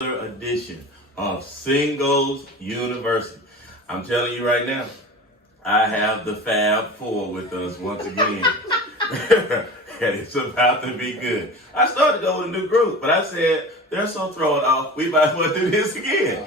Edition of Singles University. I'm telling you right now, I have the Fab Four with us once again. And it's about to be good. I started to go with a new group, but I said, they're so thrown off, we might as well do this again.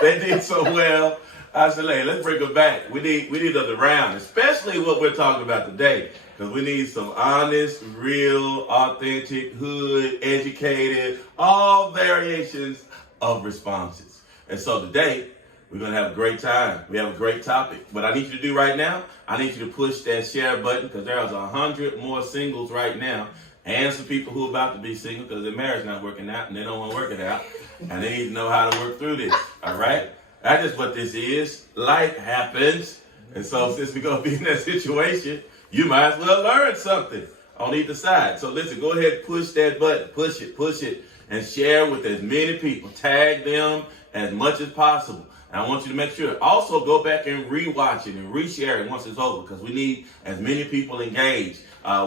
They did so well. I said, hey, let's bring them back. We need another round, especially what we're talking about today, because we need some honest, real, authentic, hood, educated, all variations of responses. And so today, we're going to have a great time. We have a great topic. What I need you to do right now, I need you to push that share button, because there's 100 more singles right now, and some people who are about to be single because their marriage not working out and they don't want to work it out, and they need to know how to work through this. All right? That's just what this is. Life happens. And so since we're going to be in that situation, you might as well learn something on either side. So listen, go ahead and push that button. Push it, and share with as many people. Tag them as much as possible. And I want you to make sure. Also, go back and rewatch it and reshare it once it's over, because we need as many people engaged.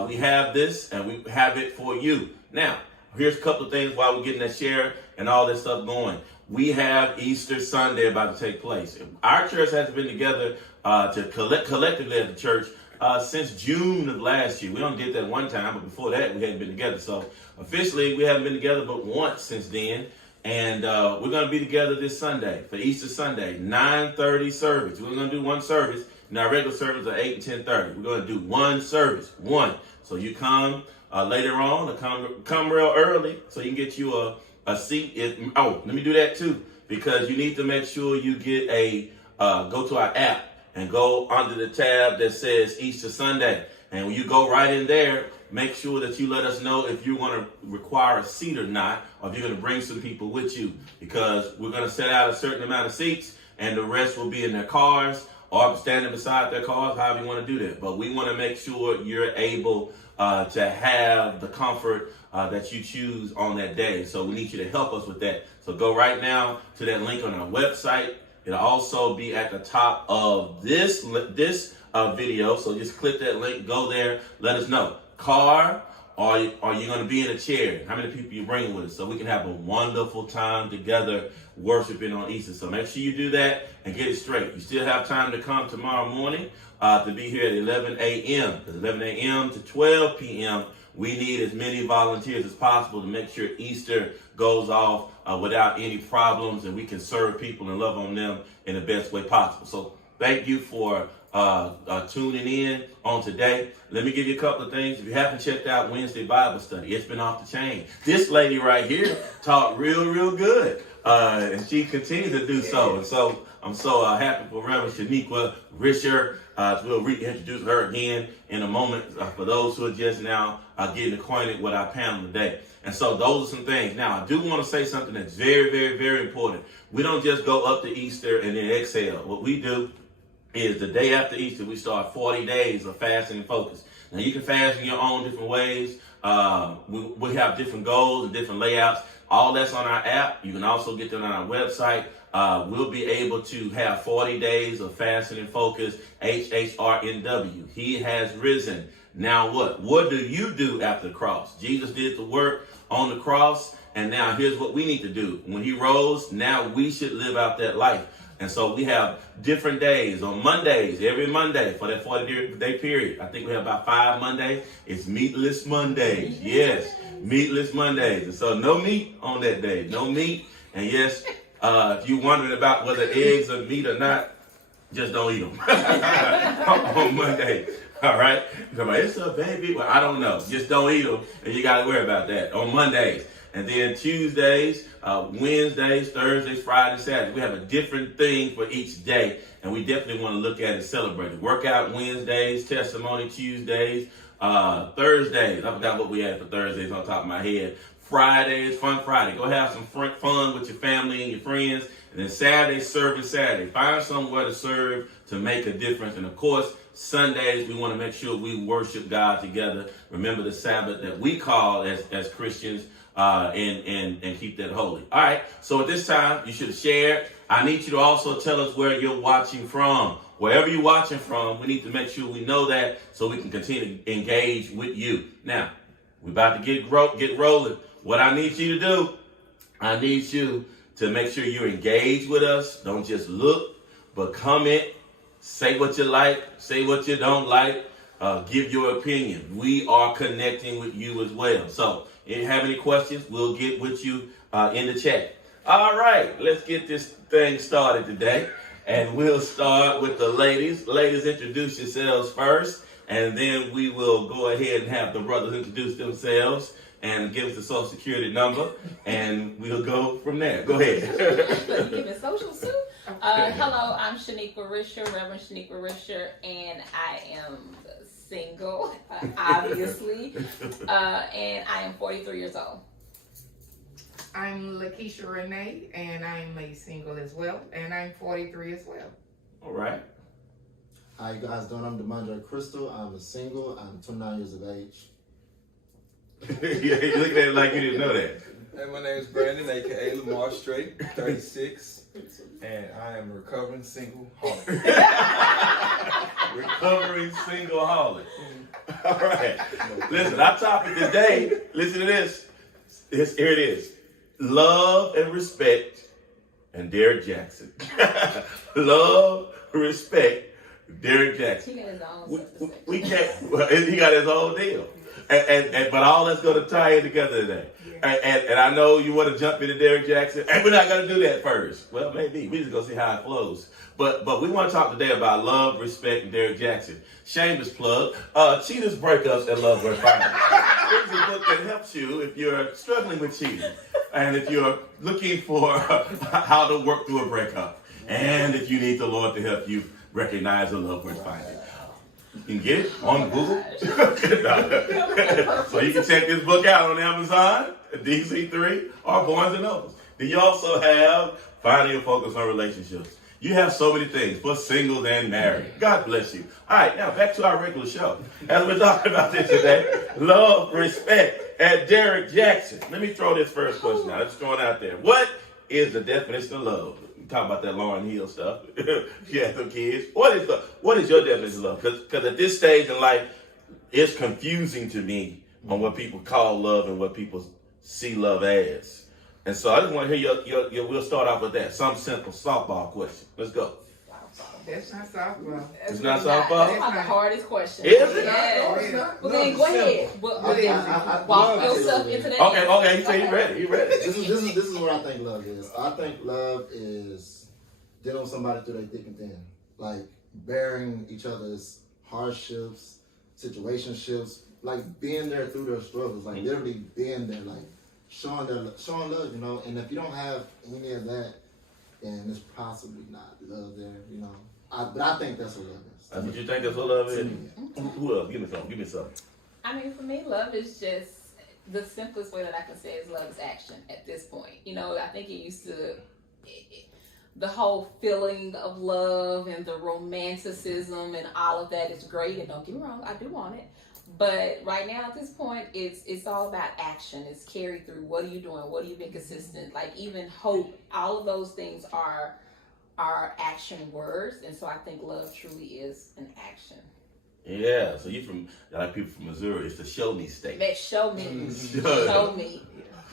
We have this, and we have it for you. Now, here's a couple of things while we're getting that share and all this stuff going. We have Easter Sunday about to take place. Our church has been together collectively at the church since June of last year. We only did that one time, but before that, we hadn't been together. So officially, we haven't been together but once since then. And we're going to be together this Sunday for Easter Sunday, 9:30 service. We're going to do one service. And our regular service are 8 and 10:30. We're going to do one service, one. So you come later on, or come real early so you can get you a seat. Let me do that too, because you need to make sure you get go to our app and go under the tab that says Easter Sunday. And when you go right in there, make sure that you let us know if you want to require a seat or not, or if you're going to bring some people with you, because we're going to set out a certain amount of seats and the rest will be in their cars or standing beside their cars, however you want to do that. But we want to make sure you're able to have the comfort that you choose on that day. So we need you to help us with that. So go right now to that link on our website. It'll also be at the top of this video. So just click that link, go there, let us know. Car, or are you going to be in a chair? How many people you bring with us, so we can have a wonderful time together worshiping on Easter. So make sure you do that and get it straight. You still have time to come tomorrow morning to be here at 11 a.m. Because 11 a.m. to 12 p.m., we need as many volunteers as possible to make sure Easter goes off without any problems, and we can serve people and love on them in the best way possible. So thank you for tuning in on today. Let me give you a couple of things. If you haven't checked out Wednesday Bible study, it's been off the chain. This lady right here taught real good, and she continues to do so. And so I'm so happy for Reverend Shaniqua Risher. We'll reintroduce her again in a moment for those who are just now getting acquainted with our panel today. And so those are some things. Now, I do want to say something that's very important. We don't just go up to Easter and then exhale. What we do is the day after Easter, we start 40 days of fasting and focus. Now, you can fast in your own different ways. We have different goals and different layouts. All that's on our app. You can also get them on our website. We'll be able to have 40 days of fasting and focus, HHRNW. He has risen. Now what? What do you do after the cross? Jesus did the work on the cross, and now here's what we need to do. When he rose, now we should live out that life. And so we have different days. On Mondays, every Monday for that 40-day period. I think we have about 5 Mondays. It's Meatless Mondays. Yes, Meatless Mondays. And so no meat on that day. No meat. And yes, if you're wondering about whether eggs are meat or not, just don't eat them on Monday. All right? It's a baby. Well, I don't know. Just don't eat them, and you got to worry about that on Mondays. And then Tuesdays, Wednesdays, Thursdays, Fridays, Saturdays. We have a different thing for each day, and we definitely want to look at and celebrate it. Workout Wednesdays, Testimony Tuesdays, Thursdays. I forgot what we had for Thursdays on top of my head. Fridays, Fun Friday. Go have some fun with your family and your friends. And then Saturday, Serving Saturday. Find somewhere to serve to make a difference. And of course, Sundays, we want to make sure we worship God together. Remember the Sabbath that we call as Christians, and keep that holy. All right. So at this time, you should share. I need you to also tell us where you're watching from. Wherever you're watching from, we need to make sure we know that so we can continue to engage with you. Now, we're about to get rolling. What I need you to do I need you to make sure you're engaged with us. Don't just look, but comment. Say what you like. Say what you don't like. Give your opinion. We are connecting with you as well. So if you have any questions, we'll get with you in the chat. All right, let's get this thing started today. And we'll start with the ladies. Ladies, introduce yourselves first. And then we will go ahead and have the brothers introduce themselves and give us the social security number. And we'll go from there. Go ahead. You giving social too? Hello, I'm Shaniqua Risher, Reverend Shaniqua Risher, and I am single, obviously. And I am 43 years old. I'm Lakeisha Renee, and I'm a single as well, and I'm 43 as well. All right. How you guys doing? I'm DeMondre Crystal. I'm a single. I'm 29 years of age. Yeah, you looking at it like you didn't know that. Hey, my name is Brandon, aka Lamar Straight, 36, and I am a recovering single holic. Recovering single holic. All right. Listen, our topic today, listen to this. Here it is. Love and respect and Derek Jaxn. Love, respect, Derek Jaxn. He got his own We can't, well, he got his own deal. But all that's going to tie in together today. And I know you want to jump into Derek Jaxn, and we're not going to do that first. Well, maybe. We're just going to see how it flows. But we want to talk today about love, respect, and Derek Jaxn. Shameless plug. Cheaters, Breakups, and Love Worth Finding. This is a book that helps you if you're struggling with cheating, and if you're looking for how to work through a breakup, and if you need the Lord to help you recognize the love worth finding. You can get it on Google. So you can check this book out on Amazon, DC3, or Barnes & Noble. Then you also have Finding Your Focus on Relationships. You have so many things for singles and married. God bless you. All right, now back to our regular show. As we're talking about this today, love, respect, and Derek Jaxn. Let me throw this first question out. I'm just throwing it out there. What is the definition of love? We talk about that Lauryn Hill stuff. She had some kids. What is your definition of love? Because at this stage in life, it's confusing to me on what people call love and what people see love as. And so I just want to hear your we'll start off with that. Some simple softball question. Let's go. That's not softball. It's not softball? That's not the hardest question. Is it? Yes. No, Well, then go ahead. Well, then walk yourself into that. Okay, he said he's ready. He's ready. This is what I think love is. I think love is dealing with somebody through their thick and thin. Like bearing each other's hardships, situationships, like being there through their struggles, like literally being there, like showing love, you know. And if you don't have any of that, then it's possibly not love there, you know. But I think that's what love is. That's what you think that's what love is? Who else? Give me something. I mean, for me, love is just the simplest way that I can say is love is action at this point. You know, I think it used to, the whole feeling of love and the romanticism and all of that is great. And don't get me wrong, I do want it. But right now at this point, it's all about action. It's carried through. What are you doing? What have you been consistent? Like even hope, all of those things are action words. And so I think love truly is an action. Yeah, so you from, like people from Missouri, it's the show me state. That show me. Show me.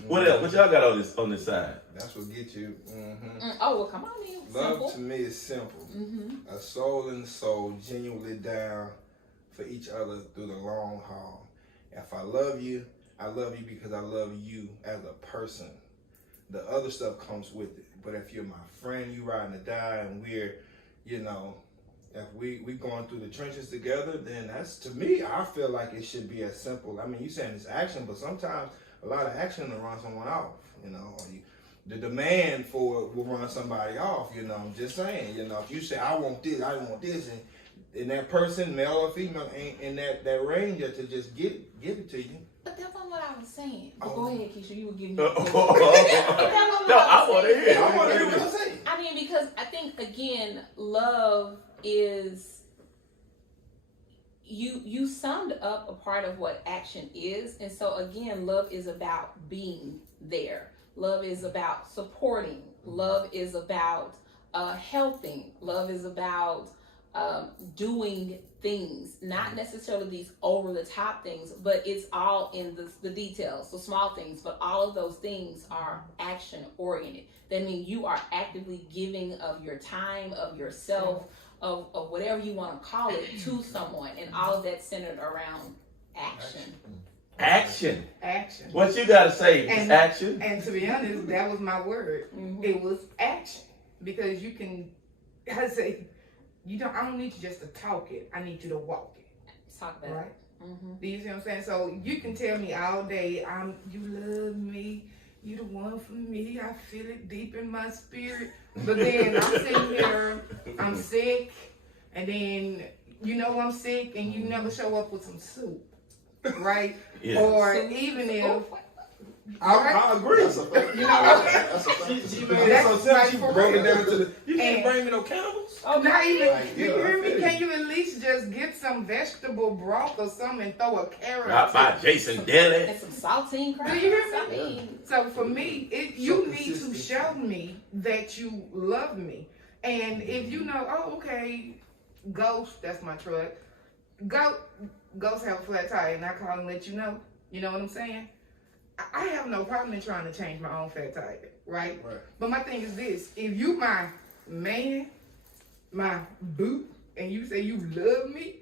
What else? What y'all got on this side? That's what gets you. Mm-hmm. Oh, well, come on, man. Love Simple. to me is simple. Mm-hmm. A soul and soul genuinely down for each other through the long haul. If I love you because I love you as a person. The other stuff comes with it. But if you're my friend, you riding or die, and we're, you know, if we going through the trenches together, then that's, to me, I feel like it should be as simple. I mean, you saying it's action, but sometimes a lot of action will run someone off, you know. Or the demand for it will run somebody off, you know. I'm just saying, you know, if you say, I want this, and that person, male or female, ain't in that range to just give it to you. But that's not what I was saying. But go ahead, Keisha. You were giving me. No, I want to hear. I want to hear what you're saying. I mean, because I think again, love is you summed up a part of what action is, and so again, love is about being there. Love is about supporting. Love is about helping. Love is about doing things, not necessarily these over the top things, but it's all in the details, so small things, but all of those things are action oriented. That means you are actively giving of your time, of yourself, of whatever you want to call it to someone, and all of that centered around action. Action. What you gotta say is action. And to be honest, that was my word. Mm-hmm. It was action. Because you can, I say, I don't need you just to talk it. I need you to walk it. Let's talk about Right? it. Mm-hmm. Do you see what I'm saying? So you can tell me all day, you love me, you the one for me, I feel it deep in my spirit. But then I'm sitting here, I'm sick, and then you know I'm sick, and you never show up with some soup, right? Yeah. Or Soup. even if I agree. That's a fact. You know, That's a fact. She made it so simple. She for broke it real. down to the. You can't And- bring me no candles. Oh, not even, Like, you yeah, hear I me? feel Can you at least just get some vegetable broth or something and throw a carrot? Right by Jaxn Deli. and some saltine crackers. Do you hear me? I mean, So for me, you So need to consistency. show me that you love me. And if you know, oh, okay, Ghost, that's my truck. Ghost have a flat tire, and I call and let you know. You know what I'm saying? I have no problem in trying to change my own flat tire, right? Right. But my thing is this: if you my man, my boo, and you say you love me,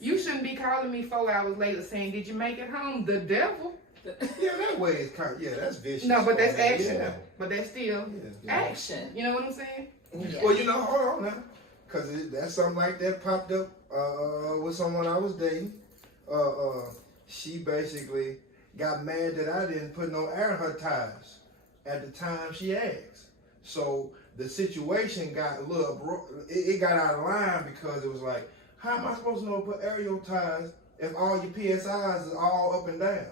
you shouldn't be calling me 4 hours later saying, "Did you make it home?" The devil. Yeah, that way is kind. Yeah, that's vicious. No, but that's Yeah. action. Yeah. But that's still action. You know what I'm saying? yeah. Well, hold on now, cause that's something like that popped up with someone I was dating. She basically got mad that I didn't put no air in her tires at the time she asked. So the situation got a little, it got out of line because it was like, how am I supposed to know to put air in your tires if all your PSIs is all up and down?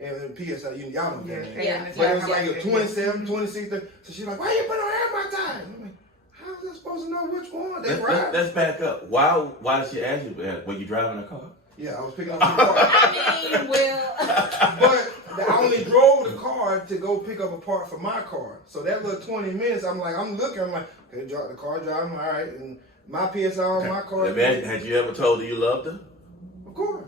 And PSI, y'all know what that is. Yeah. But it was like a 27, 26, 30. So she's like, why you put no air in my tires? I'm like, how was I supposed to know which one? They right. Let's back up. Why did she ask you that? Were you driving a car? Yeah, I was picking up the car. I mean, well, But I only drove the car to go pick up a part for my car. So that little 20 minutes, I'm like, okay, the car driving, all right. And my PSI on my car. Had you ever told her you loved her? Of course.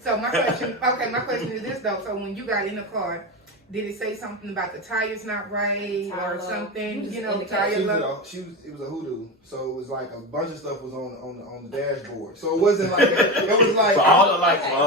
So my question is this though. So when you got in the car, did it say something about the tires not right Tire or low. something? You You know, just tire It low. was a hoodoo. So it was like a bunch of stuff was on the dashboard. So it wasn't like it was like So all the lights Okay. were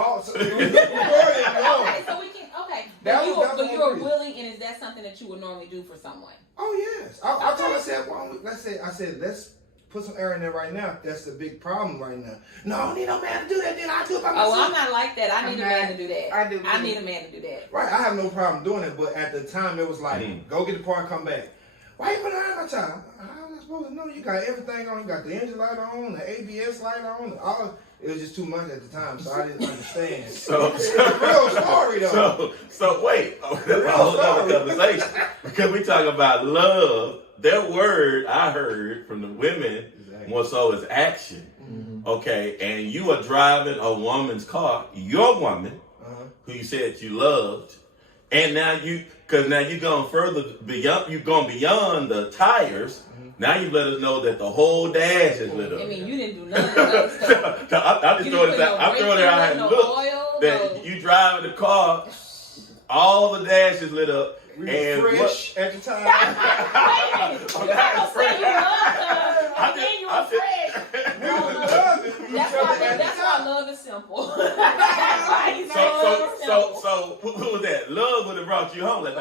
on. so it was recorded on. okay, so we can, okay. That But was you are reason. willing, and is that something that you would normally do for someone? Oh yes, I told her, I said, well, let's put some air in there right now. That's the big problem right now. No, I don't need no man to do that. Then I do it by myself. Oh, I'm not like that. I need a I'm man not- to do that. I do. I too. need a man to do that. Right, I have no problem doing it, but at the time it was like, go get the part, come back. Why you put it on my time? How am I supposed to know? You got everything on. You got the engine light on, the ABS light on. It was just too much at the time, so I didn't understand. So Real story though. So wait, that's a whole other conversation. Because we talk about love. Their word I heard from the women more so is action. Mm-hmm. Okay, and you are driving a woman's car, your woman, who you said you loved, and now you're going further beyond. You've gone beyond the tires. Now you let us know that the whole dash is lit up. I mean, you didn't do none of that stuff. I'm just You throwing didn't it put out. no I'm throwing it brakes out in, and no look oil, that no- you driving the car, all the dash is lit up, We and were what? fresh at the time. Wait a minute. Oh, You that not is gonna say you fresh. love her, I and then did- you I were did- fresh. We was loving each That's other why. at the That's why time. love is simple. That's why he's love is simple. So what was that? Love would have brought you home. Right.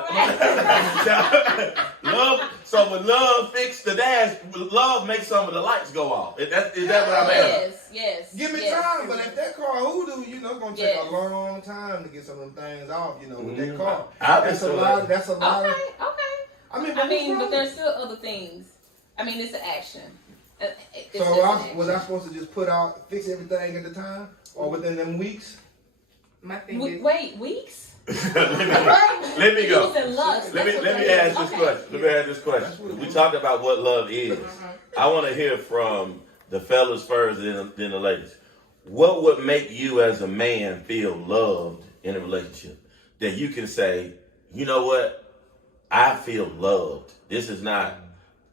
Love. So when love fixed the dash, love makes some of the lights go off. Is that what I'm asking? Yes. Give me yes. time, but if that car hoodoo, it's gonna take Yes. a long time to get some of them things off, with Mhm. that car. I That's a understood lot. that. That's a lot. Okay. Of, Okay. but I mean, what's but wrong? there's still other things. I mean, it's an action. It's So just an was I action. supposed to just fix everything at the time, or within them weeks? My thing is, Wait, weeks? Let me go. Using lust. Let me That's what ask that this is. question. Let me ask this question. We talked about what love is. I want to hear from the fellas first, then the ladies. What would make you as a man feel loved in a relationship? That you can say, you know what? I feel loved. This is not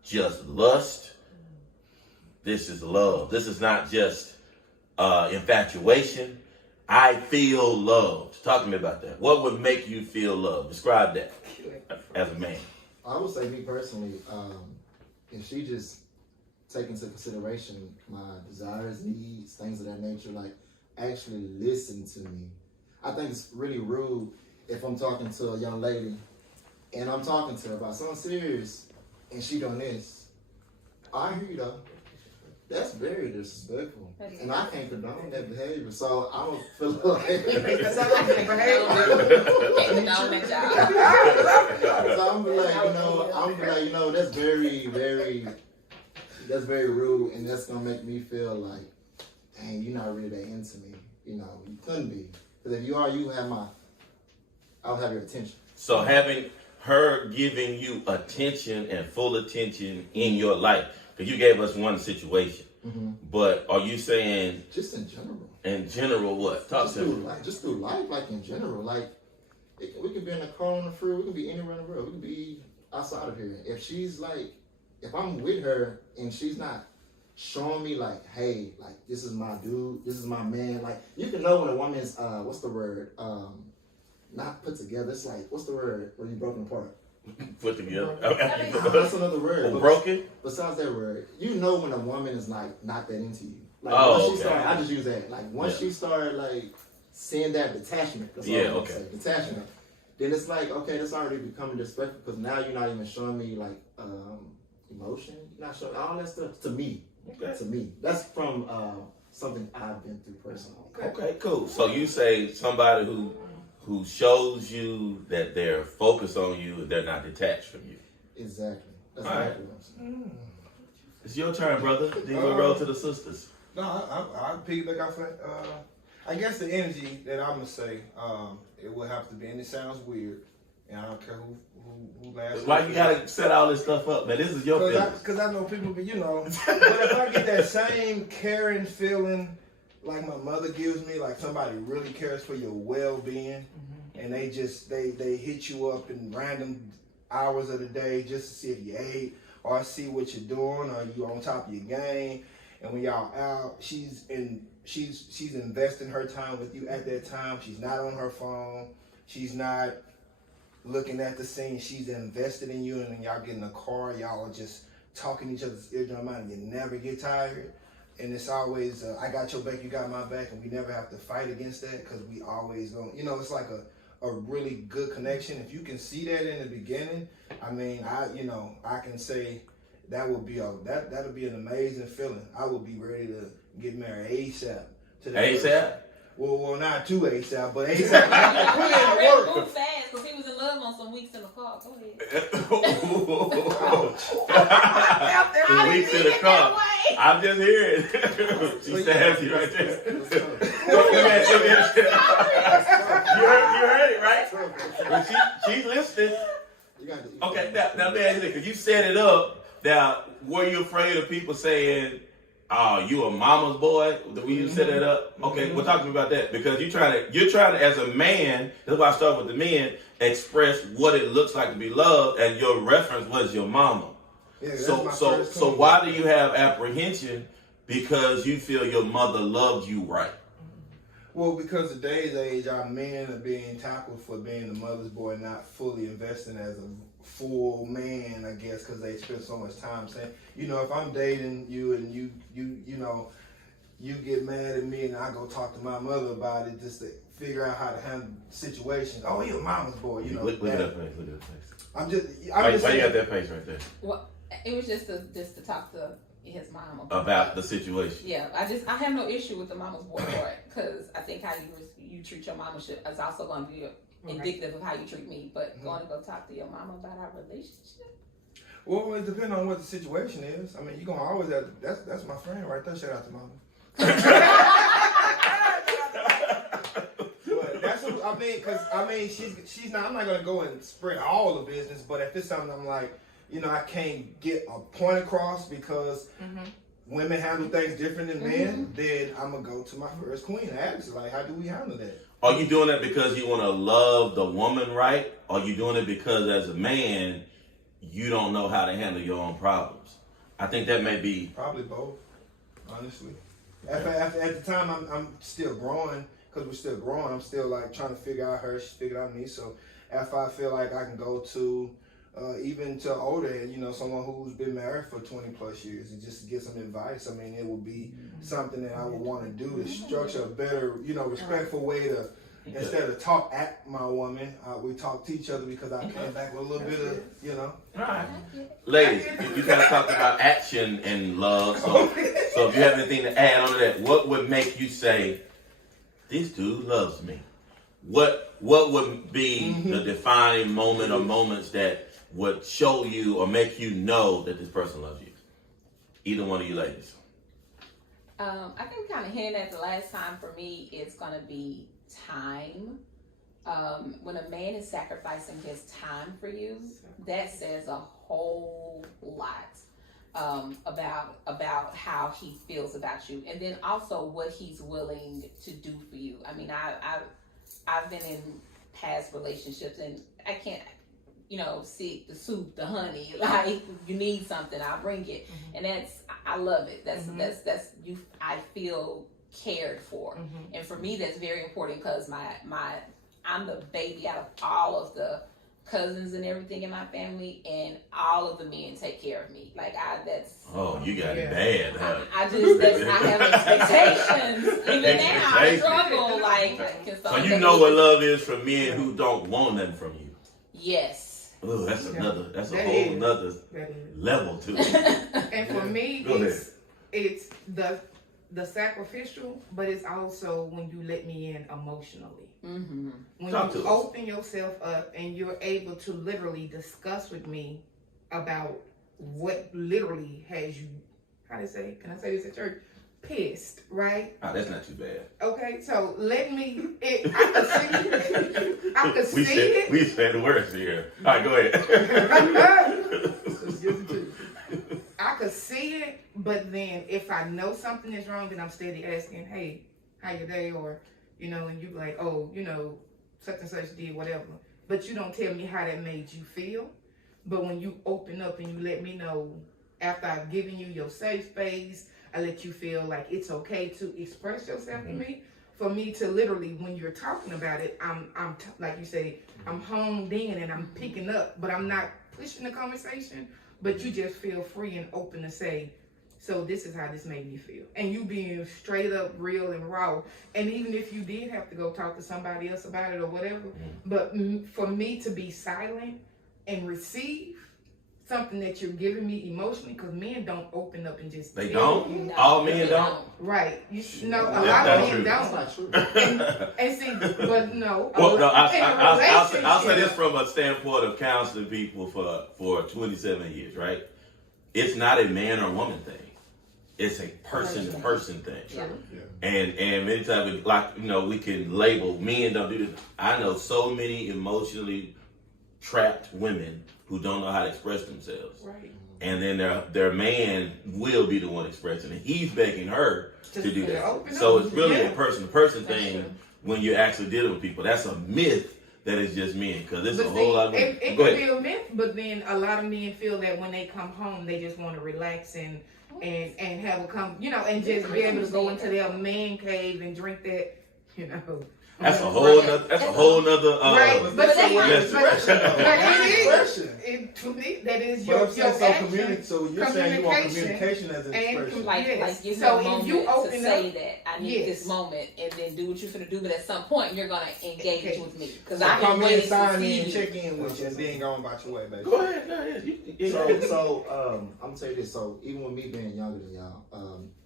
just lust. this is love. This is not just infatuation. I feel loved. Talk to me about that. What would make you feel loved? Describe that as a man. I would say, me personally, if she just take into consideration my desires, needs, things of that nature, like actually listen to me. I think it's really rude if I'm talking to a young lady and I'm talking to her about something serious and she doing this. I hear you though. That's very disrespectful. And I can't condone that behavior. So I don't feel like That's how I'm behavior. Condone that job. so I'm like, that's very, very, that's very rude, and that's gonna make me feel like, dang, you're not really that into me. You couldn't be. Because if you are, I'll have your attention. So having her giving you attention and full attention in your life, because you gave us one situation, but are you saying just in general? In general, what? Talk to me. Just through life, like in general, like we could be in the car on the freeway, we can be anywhere in the world, we can be outside of here. If she's like, if I'm with her and she's not showing me like, hey, like this is my dude, this is my man, like you can know when a woman's what's the word? Not put together. It's like, what's the word when you broken apart? Put together. That's another word. Well, broken? Besides that word, you know when a woman is like not that into you. Like Oh, once she okay. started, I just use that. Like once she started like seeing that detachment. That's all I'm gonna say, detachment. Then it's like, okay, that's already becoming disrespectful because now you're not even showing me like emotion. You're not showing all that stuff to me. Okay. To me, that's from something I've been through personally. Okay, cool. So you say somebody who shows you that they're focused on you and they're not detached from you. Exactly. That's all right. exactly what I'm saying. It's your turn, brother. Then we'll roll to the sisters. No, I'll piggyback off that. I guess the energy that I'm gonna say, it will have to be, and it sounds weird, and I don't care who laughs. Why you gotta set all this stuff up, man? This is your feelings. Because I know people, but if I get that same caring feeling like my mother gives me, like somebody really cares for your well-being, and they hit you up in random hours of the day just to see if you ate or see what you're doing or you on top of your game. And when y'all out, she's investing her time with you at that time. She's not on her phone. She's not looking at the scene. She's invested in you, and then y'all get in the car. Y'all are just talking each other's eardrum out, and you never get tired. And it's always, I got your back, you got my back, and we never have to fight against that because we always go. It's like a really good connection. If you can see that in the beginning, I mean, I can say that would be that'll be an amazing feeling. I would be ready to get married ASAP. ASAP? Well, not too ASAP, but ASAP. Put in the work. Move fast because he was in love on some weeks in the car. Go ahead. 2 weeks in the car. I'm just hearing. She stabs you right there. You heard it, right? But she's listening. Okay, now let me ask you this, because you set it up. Now, were you afraid of people saying, "Oh, you a mama's boy"? When you set that up, okay. Well, talk to me about that, because you're trying to, as a man. That's why I start with the men. Express what it looks like to be loved, and your reference was your mama. Yeah, so why do you have apprehension? Because you feel your mother loved you right. Well, because today's age, our men are being tackled for being the mother's boy, not fully investing as a full man, I guess, because they spend so much time saying, if I'm dating you and you get mad at me and I go talk to my mother about it just to figure out how to handle the situation. Oh, you're a mama's boy, Look at that face. Look at that face. I'm just Why saying, you got that face right there? Well, it was just to talk to his mom About the situation. Yeah, I have no issue with the mama's boy part, because I think how you treat your mama is also going to be indicative of how you treat me. But going to go talk to your mama about our relationship. well, it depends on what the situation is. I mean, you're gonna always have that's my friend right there. Shout out to mama. But that's what I mean, because she's not. I'm not gonna go and spread all the business, but if it's something I'm like, I can't get a point across because women handle things different than men, then I'm gonna go to my first queen and ask her, like, how do we handle that? Are you doing that because you want to love the woman right? Or are you doing it because as a man, you don't know how to handle your own problems? I think that may be Probably both. honestly. At the time, I'm still growing, because we're still growing. I'm still like trying to figure out her, she figured out me. So if I feel like I can go to even to older, someone who's been married for 20 plus years and just get some advice, I mean, it would be something that I would want to do to structure a better, respectful way to, instead of talk at my woman, we talk to each other, because I came back with a little bit of, All right. Ladies, you kind of talked about action and love, so if you have anything to add on to that, what would make you say, this dude loves me? What would be the defining moment or moments that would show you or make you know that this person loves you? Either one of you ladies. I think kind of hinting at the last time for me, it's going to be time. When a man is sacrificing his time for you, that says a whole lot about how he feels about you, and then also what he's willing to do for you. I mean, I've been in past relationships, and I can't, seek the soup, the honey. Like, you need something, I'll bring it, and I love it. That's you. I feel cared for, and for me, that's very important, because I'm the baby out of all of the cousins and everything in my family, and all of the men take care of me. Like, oh, you got it bad, huh? I have expectations. Even now, I struggle. So you know what love is from men who don't want nothing from you. Yes. Oh, that's a whole nother level to it. And for me, it's the sacrificial, but it's also when you let me in emotionally. When you open yourself up and you're able to literally discuss with me about what literally has you, can I say this at church? Pissed, right? Oh, that's not too bad. Okay, so I could see it. We said the words here. All right, go ahead. I could see it, but then if I know something is wrong, then I'm steady asking, hey, how your day? Or, and you be like, oh, such and such did whatever. But you don't tell me how that made you feel. But when you open up and you let me know, after I've given you your safe space, I let you feel like it's okay to express yourself to me. For me to literally, when you're talking about it, I'm like you say, I'm honed in and I'm picking up, but I'm not pushing the conversation. But you just feel free and open to say, so this is how this made me feel. And you being straight up real and raw. And even if you did have to go talk to somebody else about it or whatever, but for me to be silent and receive something that you're giving me emotionally, because men don't open up and just they don't. All men don't. Right. A lot of men don't. That's not true. And see, but no. Well, no, I'll say this from a standpoint of counseling people for 27 years, right? It's not a man or woman thing. It's a person-to-person thing. Yeah. And many times, we can label, men don't do this. I know so many emotionally trapped women who don't know how to express themselves. Right. And then their man will be the one expressing it. He's begging her to do that. So it's really a person-to-person thing when you're actually dealing with people. That's a myth that it's just men, because it's a whole lot of women. It could be a myth, but then a lot of men feel that when they come home, they just want to relax and have and just be able to go into their man cave and drink that, That's a whole nother right. But to me, that is your action. So you're saying you want communication as an expression. Like give me a moment to say that I need this moment, and then do what you're gonna do. But at some point, you're gonna engage with me, because I come can in, sign in, check in with you, and then go on about your way, baby. Go ahead. So I'm gonna tell you this. So even with me being younger than y'all,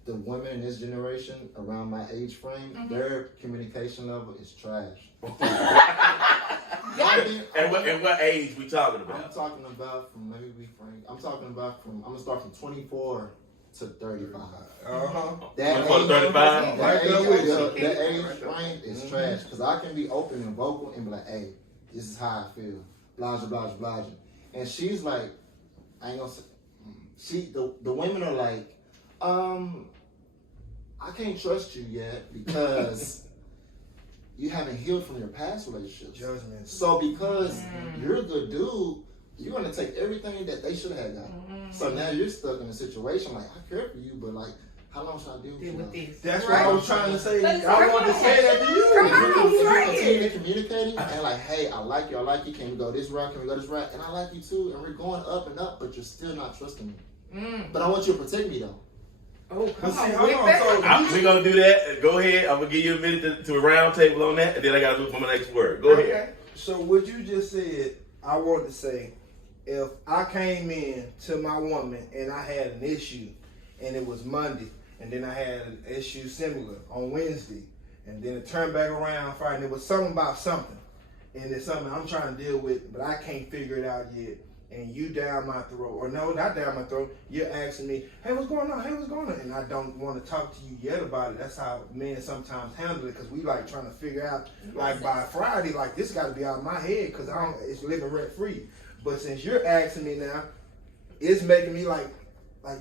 the women in this generation around my age frame, their communication level is trash. And what age we talking about? I'm talking about from, let me be frank, I'm gonna start from 24 to 35. That 24 to 35? That age frame is trash, because I can be open and vocal and be like, hey, this is how I feel, blah, blah, blah, blah. And she's like, I ain't gonna say, the women are like, I can't trust you yet because you haven't healed from your past relationships. Judgment. So because you're a good dude, you're gonna take everything that they should have gotten. So now you're stuck in a situation like, I care for you, but like how long should I deal with Deal you? with now? this. That's Right. what I was trying to say. But I wanted to say that to Come you. on, If right. you continue to communicating and like, hey, I like you, can we go this route, can we go this route, and I like you too, and we're going up and up, but you're still not trusting me. But I want you to protect me though. Oh, But come see, on. hold with on. that. We're going to do that. Go ahead. I'm going to give you a minute to a round table on that, and then I got to move on my next word. Go ahead. So what you just said, I wanted to say, if I came in to my woman and I had an issue, and it was Monday, and then I had an issue similar on Wednesday, and then it turned back around Friday, and it was something about something, and it's something I'm trying to deal with, but I can't figure it out yet, and you down my throat, or no, not down my throat, you're asking me, hey, what's going on, and I don't want to talk to you yet about it. That's how men sometimes handle it, because we like trying to figure out, like by Friday, like this got to be out of my head, because it's living rent free. But since you're asking me now, it's making me like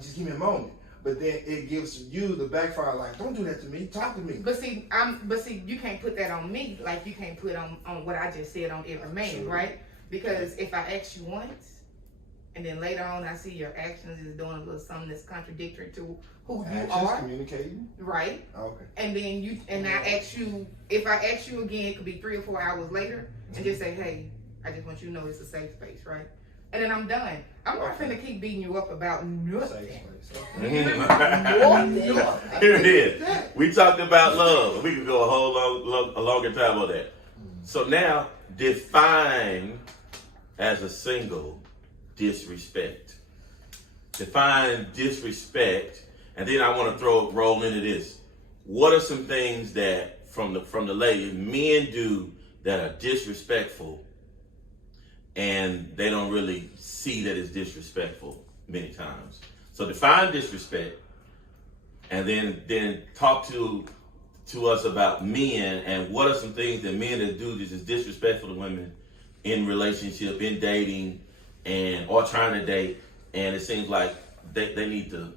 just give me a moment. But then it gives you the backfire, like, don't do that to me, talk to me. But see, you can't put that on me, like you can't put on what I just said on every man, Sure. right? Because if I ask you once, and then later on I see your actions is doing a little something that's contradictory to who you Actions, are, communicating. right? Okay. And then I ask you, if I ask you again, it could be 3 or 4 hours later, and just say, hey, I just want you to know it's a safe space, right? And then I'm done. I'm not finna keep beating you up about nothing. Safe place. Here it is. We talked about love. We could go a whole a longer time on that. So now, define as a single disrespect. Define disrespect, and then I want to roll into this. What are some things that from the ladies men do that are disrespectful, and they don't really see that it's disrespectful many times? So define disrespect, and then talk to us about men, and what are some things that men that do this is disrespectful to women in relationship, in dating, or trying to date, and it seems like they need to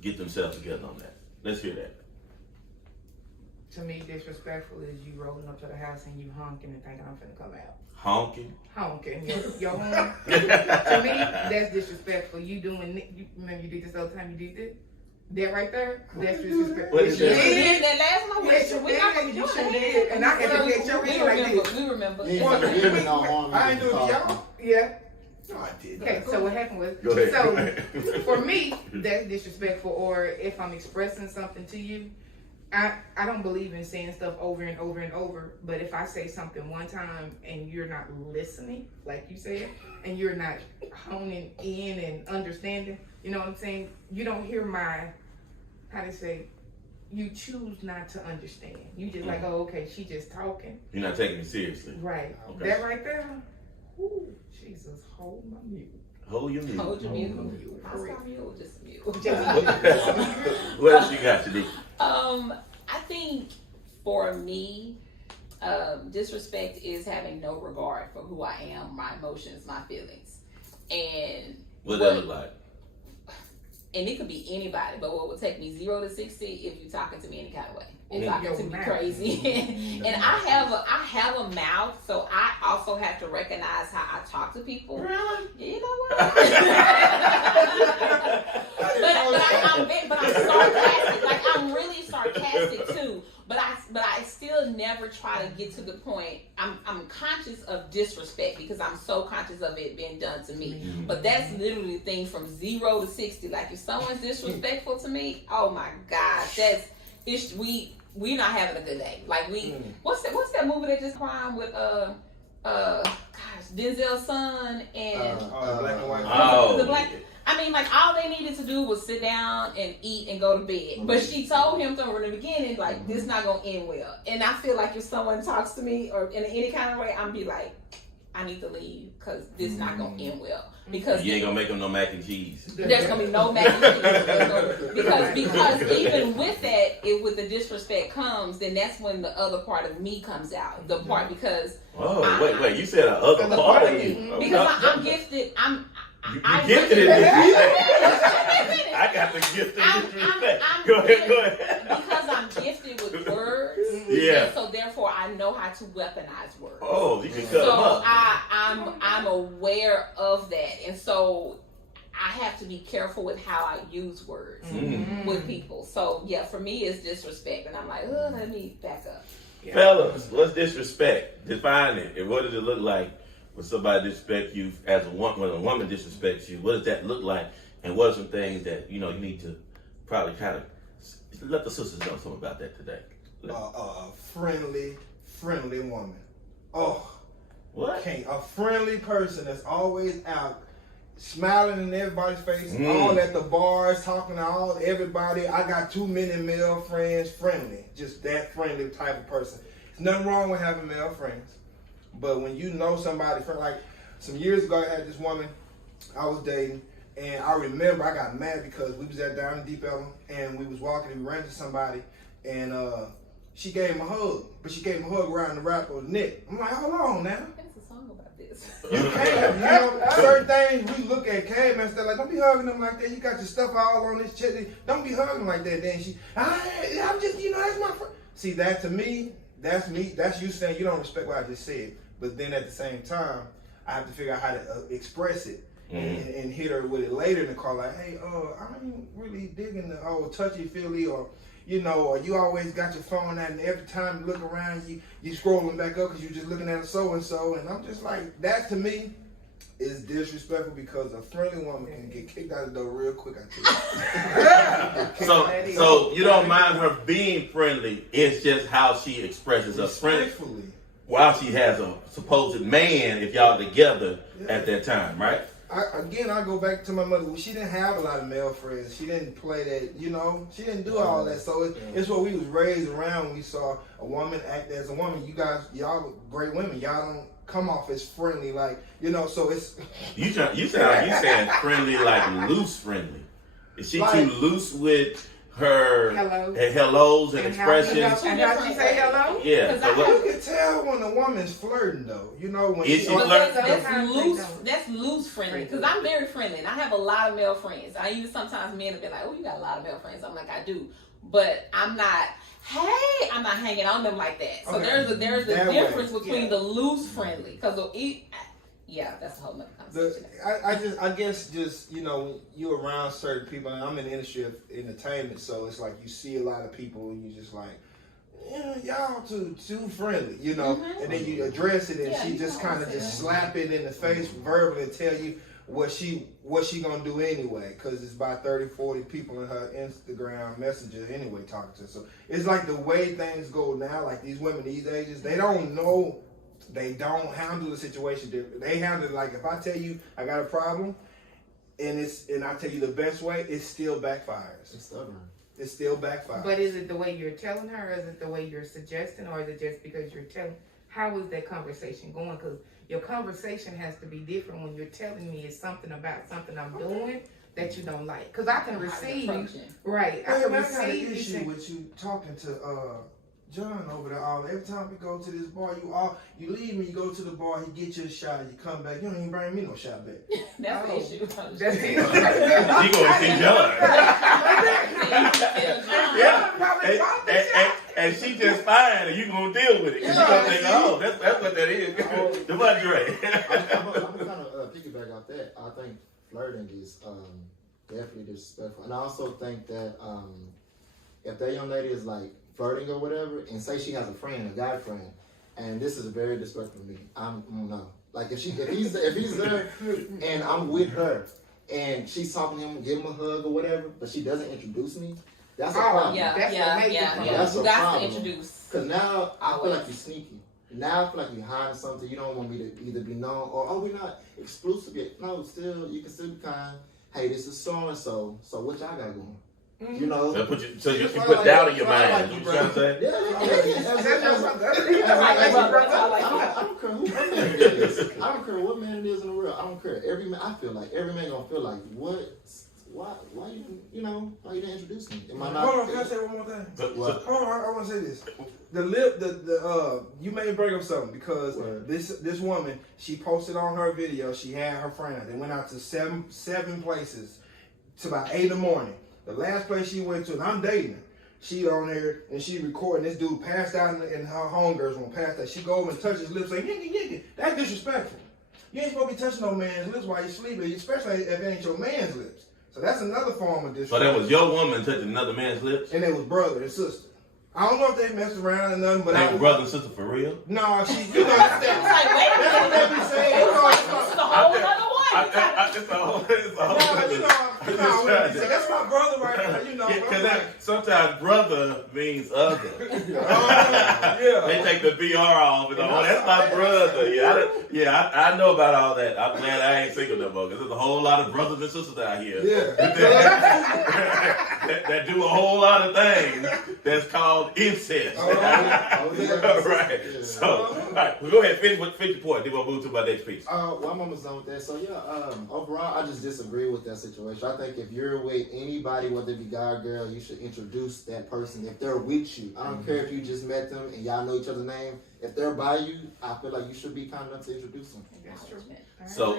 get themselves together on that. Let's hear that. To me, disrespectful is you rolling up to the house and you honking and thinking I'm finna come out. Honking. Honking. Your horn. To me, that's disrespectful. You remember you did this all the time, you did this? That right there, that's disrespectful. What is You that? did. That last one, Yes, you did. You sure did. And I had to get your hand like this. We remember. You ain't giving me no harm. I ain't doing it to y'all. Yeah. No, I did. Okay, so what happened was, Go ahead. so for me, that's disrespectful. Or if I'm expressing something to you, I don't believe in saying stuff over and over and over. But if I say something one time and you're not listening, like you said, and you're not honing in and understanding, you know what I'm saying? You don't hear my, how to say, you choose not to understand. You just like, oh, okay, she just talking. You're not taking it seriously. Right. Okay. That right there, ooh, Jesus, hold my mute. Hold your mute. Hold your mute. mute. I'll stop mute. Just mute. What else you got, Shanique? I think for me, disrespect is having no regard for who I am, my emotions, my feelings, and What that look like? and it could be anybody, but what would take me 0 to 60 if you're talking to me any kind of way. And In talking your to me mouth. crazy. And I have a mouth, so I also have to recognize how I talk to people. Really? You know what? but I'm sarcastic. Like I'm really sarcastic too. But I still never try to get to the point. I'm conscious of disrespect because I'm so conscious of it being done to me. Mm-hmm. But that's literally the thing from 0 to 60. Like if someone's disrespectful to me, oh my gosh, we not having a good day. Like what's that movie that just crime with Denzel's son and Black and white. Oh. the black. I mean, like all they needed to do was sit down and eat and go to bed. But she told him from the beginning, like this not gonna end well. And I feel like if someone talks to me or in any kind of way, I'm be like, I need to leave because this not gonna end well. Because You ain't gonna make them no mac and cheese. there's gonna be no mac and cheese. Because even with that, with the disrespect comes, then that's when the other part of me comes out. The part because Oh, wait, you said a other part of you. because I'm gifted. You I'm gifted in gifted. this. I got the gift of disrespect. Go ahead. Because I'm gifted with words. Yeah. And so therefore I know how to weaponize words. Oh, you can cut So them up. I'm aware of that. And so I have to be careful with how I use words Mm. with people. So yeah, for me it's disrespect, and I'm like, oh, let me back up. Yeah. Fellas, what's disrespect? Define it. And what does it look like when somebody disrespects you as a woman? When a woman disrespects you, what does that look like? And what are some things that you need to probably kind of let the sisters know something about that today? Friendly woman. Oh, What? a friendly person that's always out, smiling in everybody's face, Mm. all at the bars, talking to everybody. I got too many male friends. Friendly, just that friendly type of person. There's nothing wrong with having male friends, but when you know somebody, like some years ago, I had this woman I was dating, and I remember I got mad because we was down in Deep Ellum, and we was walking and we ran into somebody, and she gave him a hug, but she gave him a hug around the wrap of the neck. I'm like, hold on now. There's a song about this. You can't, certain things we look at Cam and stuff like, don't be hugging them like that. You got your stuff all on this chest. Don't be hugging like that. Then I'm just, that's my friend. See, that to me, that's me. That's you saying you don't respect what I just said. But then at the same time, I have to figure out how to express it. And hit her with it later in the car, like, hey, I ain't really digging the old touchy-feely, or or you always got your phone out, and every time you look around, you scrolling back up because you're just looking at a so-and-so, and I'm just like, that to me is disrespectful, because a friendly woman can get kicked out of the door real quick, I tell you. So you don't mind her being friendly, it's just how she expresses her friendly Respectfully. while she has a supposed man if y'all together at that time, right? I go back to my mother. She didn't have a lot of male friends. She didn't play that, she didn't do all that. So it's what we was raised around. When we saw a woman act as a woman. Y'all great women. Y'all don't come off as friendly, like, so it's... You sound like you saying friendly, like loose friendly. Is she too loose with her hellos and expressions? And how she say hello? Yeah. You can tell when a woman's flirting, though. When Is she But flirting? that's loose friendly, because I'm very friendly and I have a lot of male friends. I even sometimes men have been like, oh, you got a lot of male friends. I'm like, I do, but I'm not hanging on them like that. So there's a difference between the loose friendly, because that's a whole nother conversation. I guess you're around certain people, and I'm in the industry of entertainment, so it's like you see a lot of people and you just like, y'all too friendly, and then you address it, and she just kind of just slap it in the face verbally and tell you what she gonna do anyway, because it's about 30-40 people in her Instagram messenger anyway talking to her. So it's like the way things go now, like these women these ages, they don't know. They don't handle the situation different. They handle it like, if I tell you I got a problem, and I tell you the best way, it still backfires. It's stubborn. It still backfires. But is it the way you're telling her, or is it the way you're suggesting, or is it just because you're telling? How is that conversation going? Because your conversation has to be different when you're telling me it's something about something I'm doing that you don't like. Because I can receive, right? I can got an receive issue with you talking to John over there. Every time we go to this bar, you leave me, you go to the bar, he get you a shot, you come back, you don't even bring me no shot back. That's the issue. That's it. She going to see John. Yeah. And she just fine, and you gonna deal with it. You gonna think, oh, that's what that is. The what, Dre? I'm kind of piggyback off that. I think flirting is definitely disrespectful, and I also think that if that young lady is like flirting or whatever, and say she has a friend, a guy friend, and this is very disrespectful to me. No. Like if he's there and I'm with her and she's talking to him, give him a hug or whatever, but she doesn't introduce me, that's a problem. That's you a got problem. to introduce. Because now I feel like you're sneaky. Now I feel like you're hiding something. You don't want me to either be known or, we're not exclusive yet. No, you can still be kind. Hey, this is so and so. So what y'all got going? You know, so you put doubt in your mind. You know what I'm saying? I don't care who man it is. I don't care what man it is in the world. I don't care. Every man, I feel like every man gonna feel like, why you didn't introduce me? Am I not? Hold on, can I say one more thing? What? Hold on, I want to say this. You may bring up something because this woman, she posted on her video. She had her friend. They went out to seven places to about 8 in the morning. The last place she went to, and I'm dating her, she on there and she recording. This dude passed out and her homegirls won't pass that. She go over and touch his lips, saying, yiggy, yiggy. That's disrespectful. You ain't supposed to be touching no man's lips while you sleeping, especially if it ain't your man's lips. So that's another form of disrespect. So that was your woman touching another man's lips? And it was brother and sister. I don't know if they messed around or nothing, but They were brother and sister for real? No, she, you know, that's what they be saying. You know, It's a whole other one. It's a whole that's my brother right there, you know. Because sometimes brother means other. Yeah. They take the BR off and that's my brother. I know about all that. I'm glad I ain't single no more because there's a whole lot of brothers and sisters out here that do a whole lot of things that's called incest. Right. So, all right, well, go ahead, finish your point. Then we'll move to my next piece. Well, I'm almost done with that. So overall, I just disagree with that situation. I think if you're with anybody, whether it be guy or girl, you should introduce that person. If they're with you, I don't care if you just met them and y'all know each other's name. If they're by you, I feel like you should be kind enough to introduce them. That's true.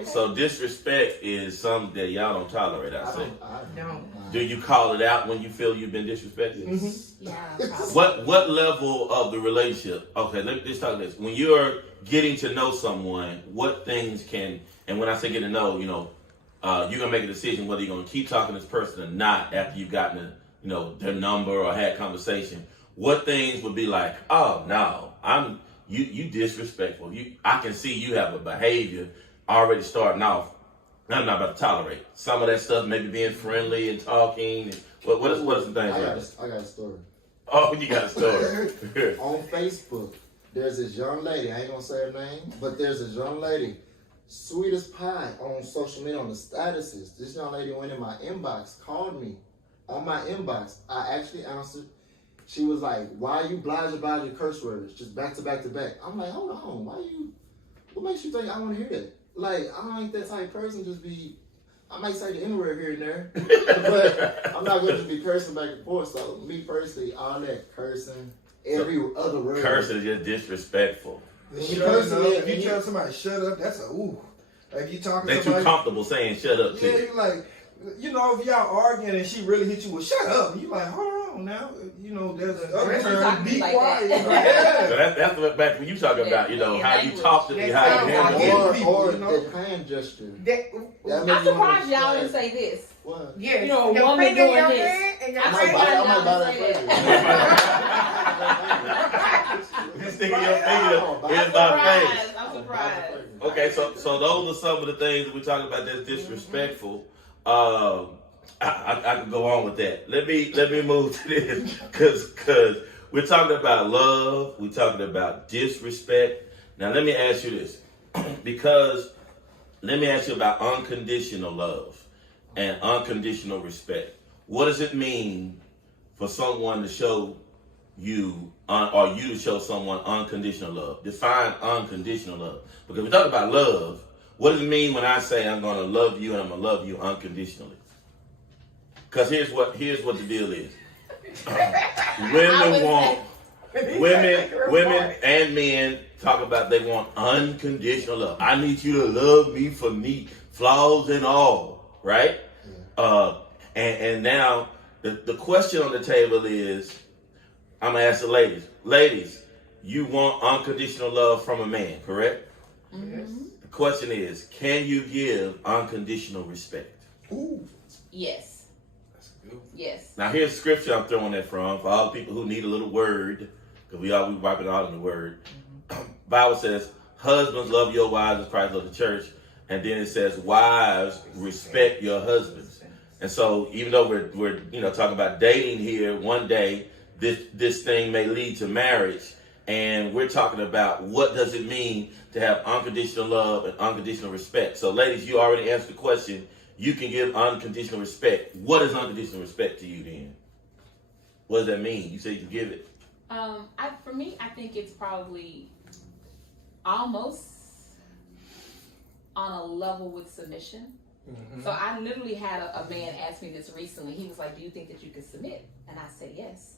So disrespect is something that y'all don't tolerate, I say. I don't. Do you call it out when you feel you've been disrespected? Mm-hmm. Yeah. Probably. What level of the relationship? Okay, let's talk this. When you're getting to know someone, what things can, and when I say get to know, you're gonna make a decision whether you're gonna keep talking to this person or not after you've gotten their number or had conversation. What things would be like, oh no, you disrespectful. I can see you have a behavior already starting off. I'm not about to tolerate some of that stuff. Maybe being friendly and talking. And what are some things? I got a story. Oh, you got a story. On Facebook, there's this young lady. I ain't gonna say her name, but there's this young lady, sweet as pie, on social media on the statuses. This young lady went in my inbox, called me on my inbox. I actually answered. She was like, "Why you blah curse words just back to back to back?" I'm like, "Hold on, what makes you think I want to hear that?" Like, I ain't that type of person. I might say the N-word here and there, but I'm not going to be cursing back and forth. So, me personally, all that cursing, every other word. Cursing is just disrespectful. If you tell somebody shut up, that's a ooh. Like you talking They're to somebody, too comfortable saying shut up. Yeah, you like, if y'all arguing and she really hit you with shut up, and you like, hold on now, there's an other term, be like quiet. that. So that's what back when you talking about, how you talk to me, how you handle it. Or the hand gesture. I'm surprised y'all didn't say this. What? Yeah, a your woman finger in doing your this. hand and your I finger. I might buy that You stick your finger in my face. I'm surprised. Okay, so those are some of the things that we're talking about that's disrespectful. I can go on with that. Let me move to this because we're talking about love. We're talking about disrespect. Now let me ask you this, because let me ask you about unconditional love and unconditional respect. What does it mean for someone to show you or you to show someone unconditional love? Define unconditional love. Because we talk about love. What does it mean when I say I'm going to love you and I'm going to love you unconditionally? Because here's what the deal is. Women and men talk about they want unconditional love. I need you to love me for me, flaws and all, right? And now the question on the table is, I'm gonna ask the ladies. Ladies, you want unconditional love from a man, correct? Mm-hmm. The question is, can you give unconditional respect? Ooh, Yes. that's a good one. Yes. Now here's scripture I'm throwing that from for all the people who need a little word, because we wipe it all in the word. Bible says, husbands, love your wives as Christ loved the church. And then it says, wives, respect your husbands. And so even though we're talking about dating here, one day this thing may lead to marriage, and we're talking about what does it mean to have unconditional love and unconditional respect. So ladies, you already answered the question. You can give unconditional respect. What is unconditional respect to you then? What does that mean? You say you can give it. For me, I think it's probably almost on a level with submission. Mm-hmm. So I literally had a man ask me this recently. He was like, "Do you think that you can submit?" And I said, "Yes."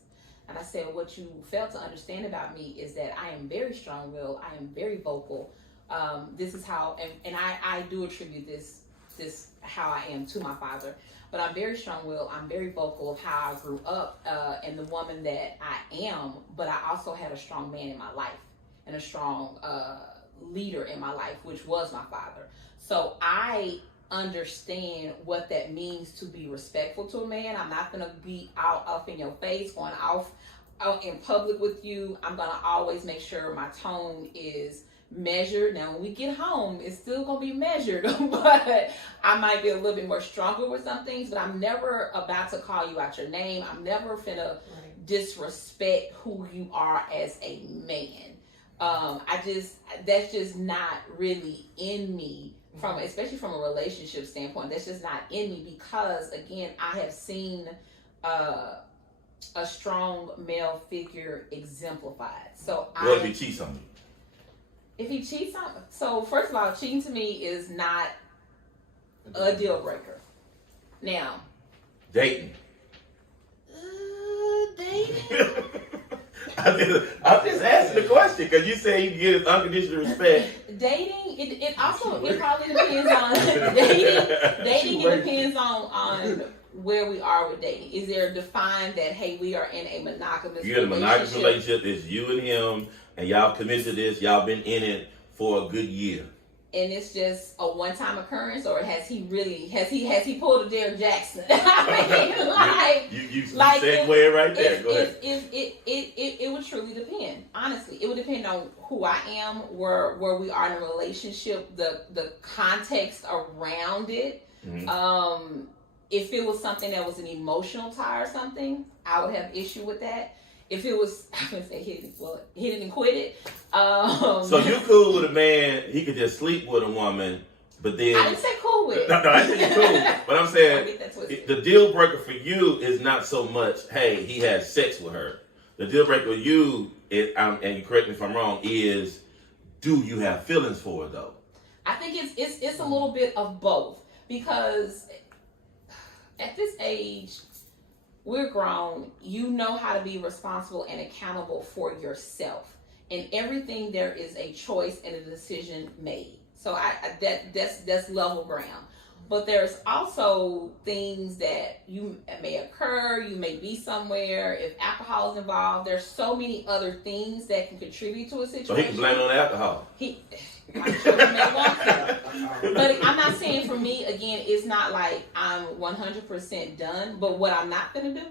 And I said, "What you failed to understand about me is that I am very strong-willed. I am very vocal. This is how, and I do attribute this how I am to my father. But I'm very strong-willed. I'm very vocal of how I grew up and the woman that I am. But I also had a strong man in my life and a strong leader in my life, which was my father. So I understand what that means to be respectful to a man. I'm not gonna be out off in your face, going off out in public with you. I'm gonna always make sure my tone is measured. Now when we get home, it's still gonna be measured, but I might be a little bit more stronger with some things, but I'm never about to call you out your name. I'm never finna disrespect who you are as a man. That's just not really in me, especially from a relationship standpoint. That's just not in me, because again, I have seen a strong male figure exemplified. So What if he cheats on you? If he cheats on, so first of all, cheating to me is not a deal breaker. Now, Dating. Dating. I'm just asking the question because you say you get unconditional respect. Dating, it probably depends on dating. It depends on where we are with dating. Is there defined that, hey, we are in a monogamous You're in a monogamous relationship. It's you and him, and y'all committed to this. Y'all been in it for a good year. And it's just a one-time occurrence, or has he pulled a Derek Jackson? I mean, you segue right there. Go ahead. It would truly depend. Honestly, it would depend on who I am, where we are in a relationship, the context around it. Mm-hmm. If it was something that was an emotional tie or something, I would have issue with that. If it was, I would say hit it and quit it. So you cool with a man, he could just sleep with a woman, but then... I didn't say cool with it. No, I said you're cool. But I'm saying, the deal breaker for you is not so much, hey, he has sex with her. The deal breaker with you, and you correct me if I'm wrong, is do you have feelings for her, though? I think it's a little bit of both. Because at this age, we're grown. You know how to be responsible and accountable for yourself. In everything, there is a choice and a decision made. So that's level ground. But there's also things that may occur. You may be somewhere. If alcohol is involved, there's so many other things that can contribute to a situation. So he can blame it on the alcohol. I'm sure he may want to. But I'm not saying, for me, again, it's not like I'm 100% done. But what I'm not going to do,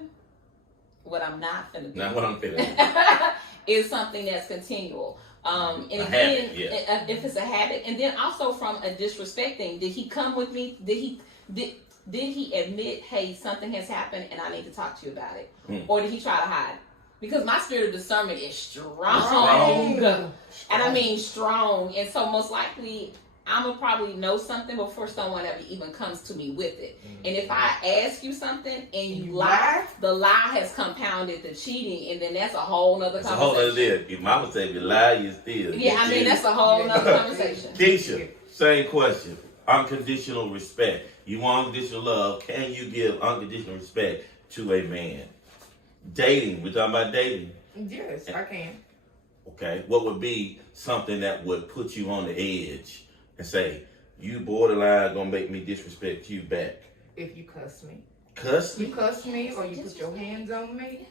is something that's continual. And again, habit, yeah. If it's a habit, and then also from a disrespect thing, did he come with me? Did he admit, hey, something has happened and I need to talk to you about it? Or did he try to hide? Because my spirit of discernment is strong. And I mean strong. And so most likely, I'm going to probably know something before someone ever even comes to me with it. And if I ask you something and you lie, the lie has compounded the cheating, and then that's a whole nother conversation. That's a whole other deal. If mama say if you lie, you steal. Yeah, I mean, that's a whole nother conversation. Keisha, same question. Unconditional respect. You want unconditional love. Can you give unconditional respect to a man? Dating. We're talking about dating. Yes, I can. Okay. What would be something that would put you on the edge and say, you borderline gonna make me disrespect you back? If you cuss me. Cuss me? You cuss me or you put your hands on me.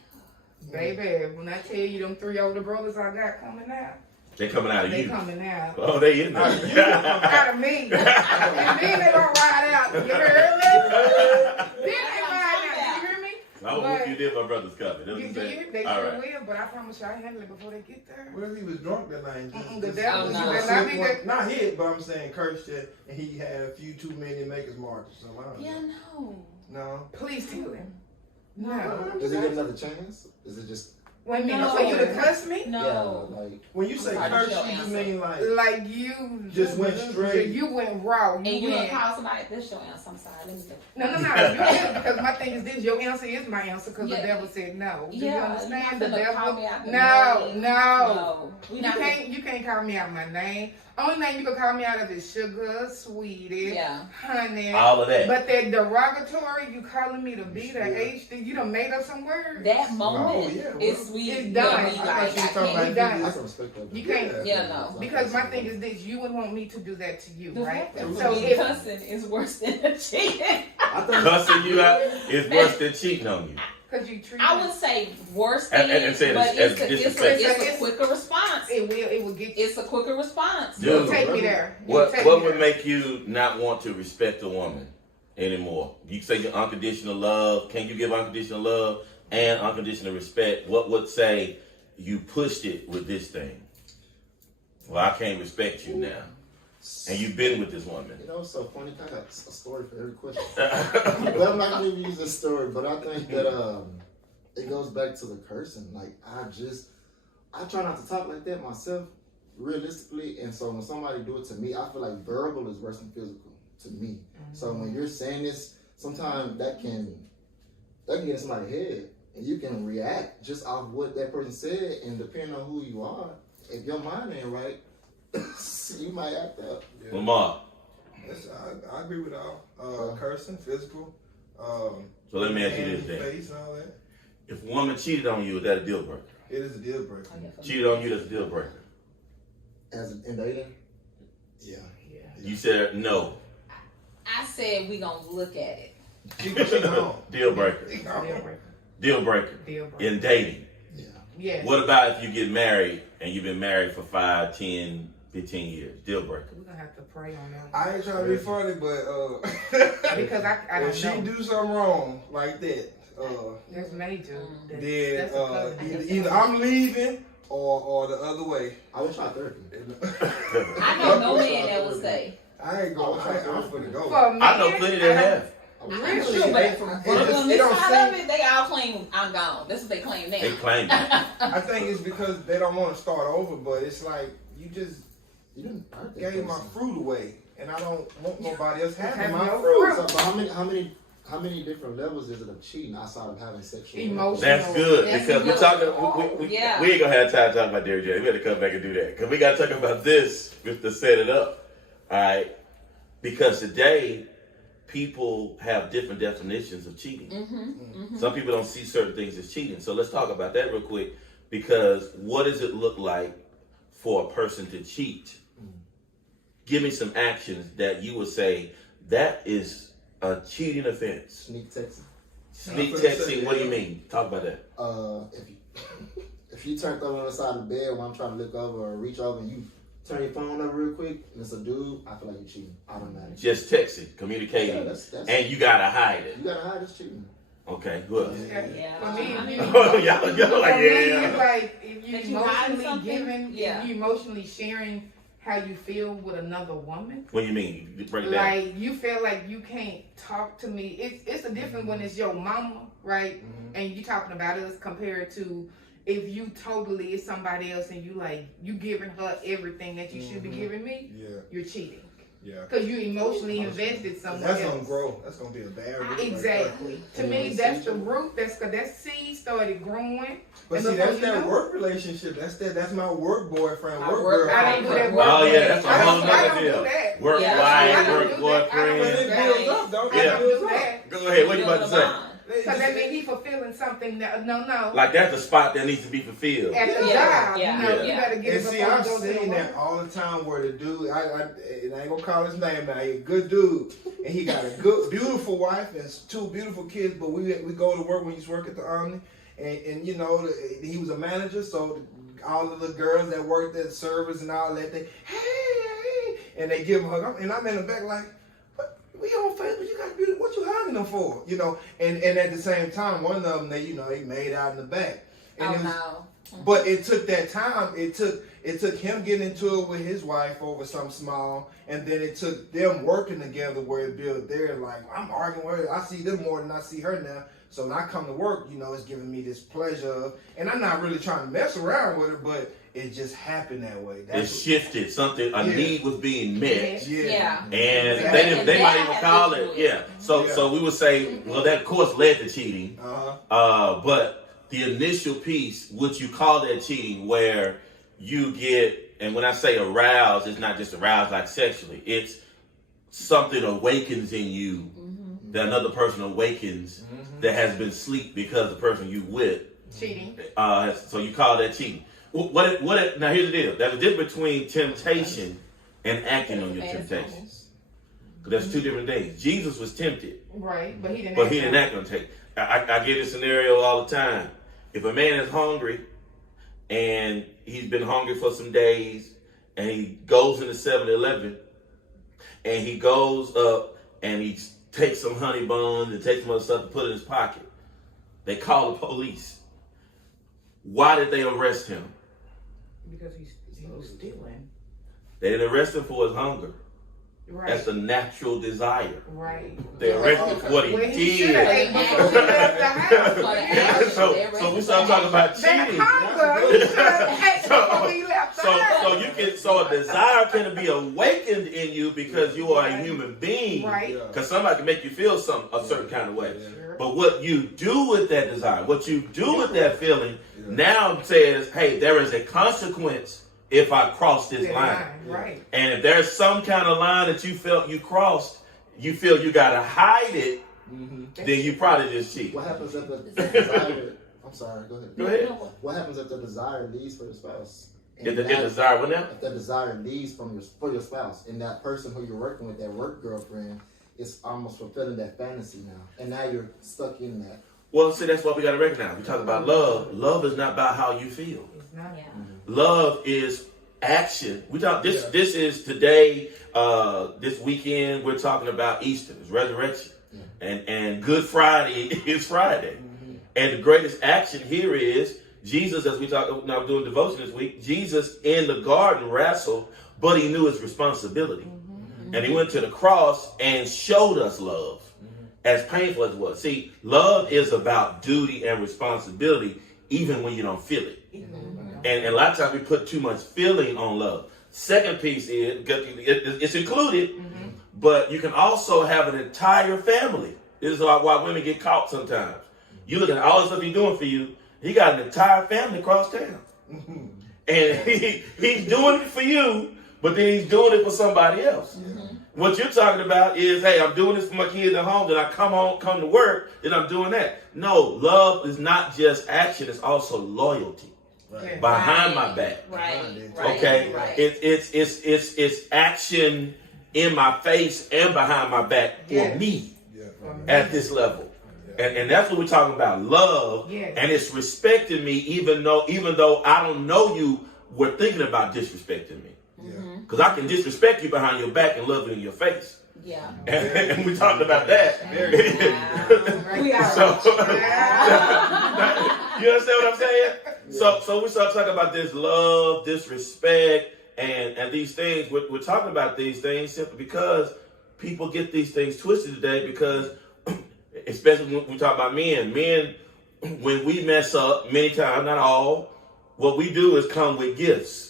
Baby, when I tell you them 3 older brothers I got coming out. They coming out of you. They coming out. Oh, they in there. Out of me. And then they gonna ride out. You heard me? Then they ride out. You hear me? I would whoop you did my brother's coming. They sure will, but I promise you I handle it before they get there. Well, he was drunk that night. The devil, not hit, but I'm saying cursed it, and he had a few too many makers marks or something. Yeah, No. Please tell him. No. Does he get another chance? Is it just... Wait a minute, for you to cuss me? No. Yeah, like... When you say curse, you mean like you just went straight. You went raw. And you gonna call somebody, that's your answer. I'm sorry. Let me No. You did, because my thing is this, your answer is my answer, because the devil said no. Do you Yeah, understand? the The devil. call me out the name. No. We You can't call me out my name. Only name you can call me out of is sugar, sweetie, honey. All of that. But that derogatory, you calling me to be the H, you done made up some words. That moment is sweet. It's done. You can't. Yeah, no. Because my thing is this, you would want me to do that to you, The right? fact that So cussing is worse than cheating. Cussing you out is worse than cheating on you. because you treat. I would say worse And than, say but it's it's a quicker response. It will get. It's a quicker response. Dude, Take me there. What Take me would there. make you not want to respect a woman anymore? You say your unconditional love. Can you give unconditional love and unconditional respect? What would say you pushed it with this thing? Well, I can't respect you now. And you've been with this woman. You know, it's so funny. I got a story for every question. But I'm not going to use this story. But I think that it goes back to the cursing. Like, I try not to talk like that myself, realistically. And so when somebody do it to me, I feel like verbal is worse than physical to me. Mm-hmm. So when you're saying this, sometimes that can get in somebody's head. And you can react just off what that person said. And depending on who you are, if your mind ain't right, you might act up. Yeah. Lamar. Yes, I agree with all. Cursing, physical. So let me ask you this then. Face and all that. If a woman cheated on you, is that a deal breaker? It is a deal breaker. Cheated on you, that's a deal breaker. As in dating? Yeah. You said no. I said we gonna look at it. She gone. Deal breaker. Deal breaker. In dating. Yeah. Yeah. What about if you get married and you've been married for 5, 10, 15 years? Deal breaker. We're gonna have to pray on that. I ain't trying to be funny, but because I if don't know. she do something wrong like that, That's major. then That's a cousin. either I'm leaving or the other way. I would try therapy. I know no man that would say. I ain't going. I'm finna go. For me, I know plenty that have. Really? Sure, but It on just- this it don't side seem- of it, they all claim I'm gone. That's what they claim now. They claim that. I think it's because they don't want to start over, but it's like you just You didn't hurt that gave my person. fruit away, and I don't want nobody else having Have my no fruit. fruit. So how many different levels is it of cheating outside of having sexual? Emotional. That's good That's because we're good. talking. We Yeah. ain't gonna have time to talk about Derrick J. We got to come back and do that because we got to talk about this just to set it up. All right, because today people have different definitions of cheating. Some people don't see certain things as cheating. So let's talk about that real quick because what does it look like for a person to cheat? Give me some actions that you would say that is a cheating offense. Sneak texting. Sneak texting, what do you mean? Talk about that. If you turned over on the side of the bed when I'm trying to look over or reach over and you turn your phone over real quick and it's a dude, I feel like you're cheating automatically. Just texting, communicating, Yeah, that's and you gotta hide it. you gotta hide this cheating. Okay, who else? Yeah. For me, I mean, y'all like, For me, it's yeah. like if you That you hiding emotionally something? giving, Yeah. if you emotionally sharing how you feel with another woman. What do you mean? You break it down. Like you feel like you can't talk to me. It's a different when it's your mama, right? And you talking about us compared to if you totally is somebody else and you giving her everything that you should be giving me. Yeah, You're cheating yeah. because you emotionally invested somewhere That's else. gonna grow. That's gonna be a bad root. Exactly. To me, that's the root. That's because that seed started growing. But And see, before that's you that know- work relationship. That's my work boyfriend, My work work- girlfriend. I don't do that work. Oh yeah, that's a I whole don't nother do deal. that. Work Yeah, wife, I don't work do that. I don't But boyfriend. it builds up, don't Yeah. it? I don't do that. Go ahead, what you about to say? Because that means he fulfilling something that, no. Like that's the spot that needs to be fulfilled. At the Yeah, job, yeah, you yeah. better get And it see, before I've you go to the seen work. that all the time where the dude, and I ain't gonna call his name now, he a good dude, and he got a good, beautiful wife and 2 beautiful kids, but we go to work when he's working at the Omni, and you know, he was a manager, so all of the girls that worked at service and all that, they, hey, and they give him a hug, and I'm in the back like, we on Facebook, you got beautiful, what you hugging them for? You know, and at the same time, one of them, they made out in the back. And Oh it was, no. but it took that time. It took him getting into it with his wife over something small, and then it took them working together where it built there. Like I'm arguing with her. I see them more than I see her now. So when I come to work, you know, it's giving me this pleasure, and I'm not really trying to mess around with her, but it just happened that way. It shifted. Something, a need was being met. Yeah. And Yeah. they And might that even has call to it, do yeah. So we would say, well, that of course led to cheating. But the initial piece, would you call that cheating, where you get, and when I say aroused, it's not just aroused like sexually. It's something awakens in you that another person awakens that has been asleep because the person you with. Cheating. So you call that cheating. Now here's the deal. There's a difference between temptation and acting on your temptations. That's two different things. Jesus was tempted, Right, but he didn't. but he didn't act on take. I get this scenario all the time. If a man is hungry and he's been hungry for some days and he goes into 7-Eleven and he goes up and he takes some honey buns and takes some other stuff to put in his pocket, they call the police. Why did they arrest him? Because he was stealing. They didn't arrest him for his hunger. Right. That's a natural desire. Right. They arrested him for what he Well, he should did. have ate before he left the house. So we start talking about That cheating. hunger, he should have ate before he left the house. So a desire can be awakened in you because you are a human being. Right. Because somebody can make you feel a certain kind of way. Sure. But what you do with that desire, what you do with that feeling, now says, hey, there is a consequence if I cross this line. Right. And if there's some kind of line that you felt you crossed, you feel you gotta hide it, then you probably just cheat. What happens if the desire? I'm sorry. Go ahead. Go ahead. What happens if the desire leaves for your spouse? If the desire, what now? If the desire leaves for your spouse, and that person who you're working with, that work girlfriend, is almost fulfilling that fantasy now, and now you're stuck in that. Well, see, that's what we gotta recognize. We talk about love. Love is not about how you feel. It's not. Yeah. Love is action. We talk. This is today. This weekend we're talking about Easter, it's resurrection, and Good Friday is Friday, and the greatest action here is Jesus. As we talk now, doing devotion this week, Jesus in the garden wrestled, but he knew his responsibility, and he went to the cross and showed us love, as painful as it was. See, love is about duty and responsibility, even when you don't feel it. And a lot of times we put too much feeling on love. Second piece is, it's included, but you can also have an entire family. This is why women get caught sometimes. You look at all the stuff he's doing for you, he got an entire family across town. And he's doing it for you, but then he's doing it for somebody else. What you're talking about is, hey, I'm doing this for my kids at home, then I come to work, then I'm doing that. No, love is not just action, it's also loyalty. Right. Behind my back. Right. Okay. Right. It's action in my face and behind my back for me at this level. And that's what we're talking about. Love. Yes. And it's respecting me even though I don't know you were thinking about disrespecting me. Because I can disrespect you behind your back and love you in your face. Yeah. And we talked about that. We are. So, you understand what I'm saying? So we start talking about this love, this respect, and these things. We're talking about these things simply because people get these things twisted today. Because especially when we talk about men, when we mess up, many times, not all, what we do is come with gifts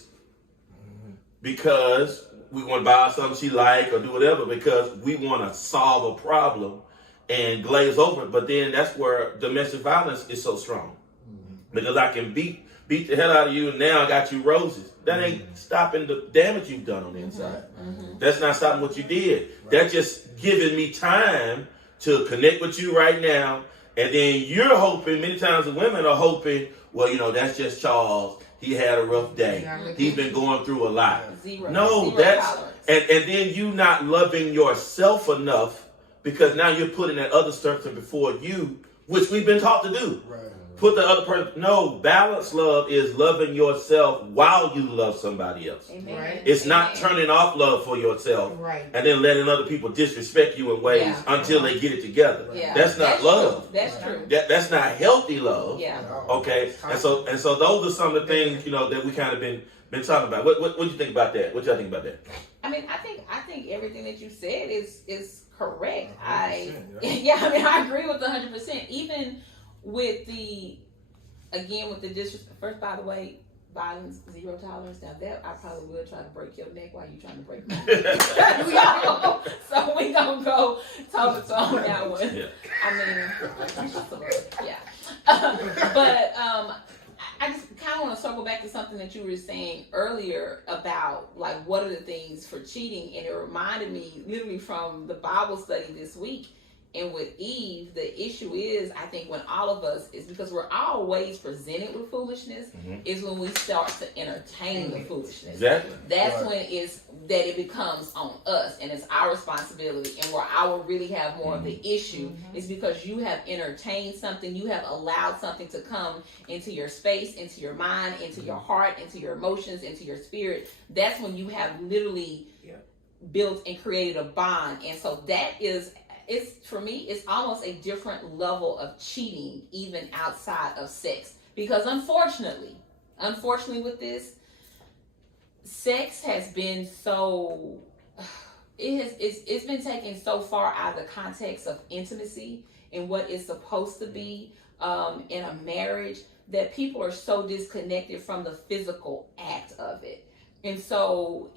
because we want to buy something she like or do whatever because we want to solve a problem and glaze over it. But then that's where domestic violence is so strong. Because I can beat the hell out of you and now I got you roses. That ain't stopping the damage you've done on the inside. That's not stopping what you did. That's just giving me time to connect with you right now. And then you're hoping, many times the women are hoping, well, that's just Charles. He had a rough day. He's been going through a lot. Zero that's tolerance. and then you not loving yourself enough because now you're putting that other person before you, which we've been taught to do. Right. Put the other person. No, balanced love is loving yourself while you love somebody else. Amen. Right. It's not turning off love for yourself Right. and then letting other people disrespect you in ways until they get it together. Yeah. That's not love. True. That's true. That's not healthy love. Yeah. Okay. And so those are some of the things that we kind of been talking about. What do you think about that? What y'all think about that? I mean, I think everything that you said is correct. 100%, I agree with 100%. Even with the disrespect. First, by the way, violence, zero tolerance. Now that I probably will try to break your neck while you trying to break mine. So we gonna go toe to toe on that one. Yeah. I mean, it's just a little, yeah. But I just kind of want to circle back to something that you were saying earlier about like what are the things for cheating, and it reminded me literally from the Bible study this week. And with Eve, the issue is, I think, when all of us, is because we're always presented with foolishness, is when we start to entertain the foolishness. Exactly. That's when it's that it becomes on us, and it's our responsibility. And where I will really have more of the issue is because you have entertained something, you have allowed something to come into your space, into your mind, into your heart, into your emotions, into your spirit. That's when you have literally built and created a bond. And so that is, it's, for me, it's almost a different level of cheating, even outside of sex. Because unfortunately with this, sex has been so, it's been taken so far out of the context of intimacy and what it's supposed to be in a marriage, that people are so disconnected from the physical act of it. And so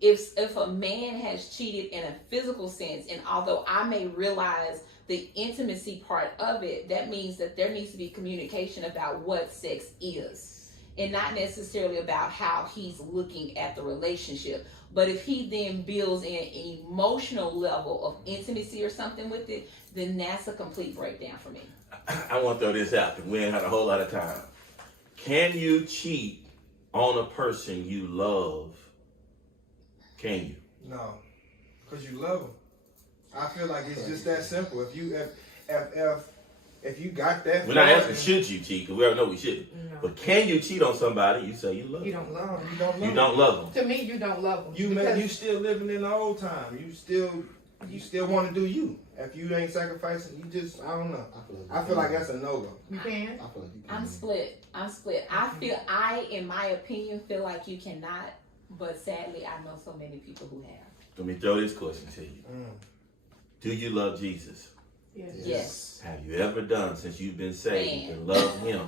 if a man has cheated in a physical sense, and although I may realize the intimacy part of it, that means that there needs to be communication about what sex is, and not necessarily about how he's looking at the relationship. But if he then builds in an emotional level of intimacy or something with it, then that's a complete breakdown for me. I want to throw this out because we ain't had a whole lot of time. Can you cheat on a person you love? Can you? No, because you love them. I feel like it's just that simple. If you got that, we're not asking should you cheat, because we already know we shouldn't. No. But can you cheat on somebody you say you love? You don't love them. You don't love them. To me, you don't love them. You still living in the old time. You still want to do you. If you ain't sacrificing, you just, I don't know. I feel like that's a no-go. You can. I feel like you can. I'm split. In my opinion, feel like you cannot, but sadly, I know so many people who have. Let me throw this question to you. Do you love Jesus? Yes. Have you ever done, since you've been saved and loved him,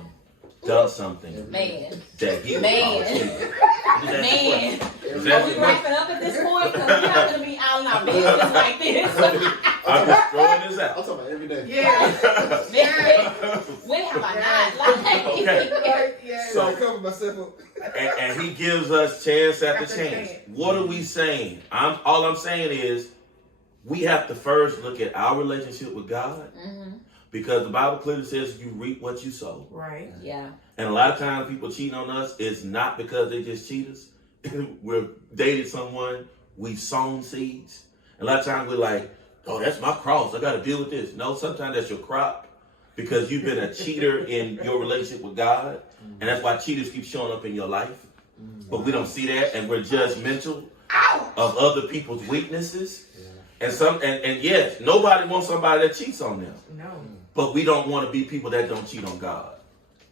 done something that he would call cheating? Man. Are we wrapping up at this point? Because we're not going to be out in our business like this. I'm just throwing this I'm out. talking about every day. Yeah. When have I not? Like, Okay. So I So, cover myself up. and he gives us chance after chance. What are we saying? All I'm saying is, we have to first look at our relationship with God, because the Bible clearly says you reap what you sow. Right. yeah. And a lot of times people cheating on us is not because they just cheat us. We're dated someone, we've sown seeds. And a lot of times we're like, oh, that's my cross, I got to deal with this. No, sometimes that's your crop, because you've been a cheater in your relationship with God. And that's why cheaters keep showing up in your life. But we don't see that, and we're judgmental of other people's weaknesses. And yes, nobody wants somebody that cheats on them. No. But we don't want to be people that don't cheat on God,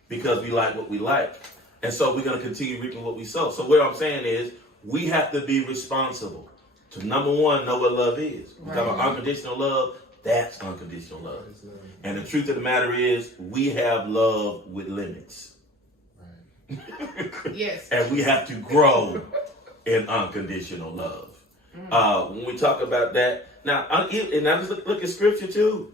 because we like what we like. And so we're going to continue reaping what we sow. So what I'm saying is, we have to be responsible to, number one, know what love is. We're talking about unconditional love. That's unconditional love. And the truth of the matter is, we have love with limits. Yes. And we have to grow in unconditional love. When we talk about that, now just look at scripture too.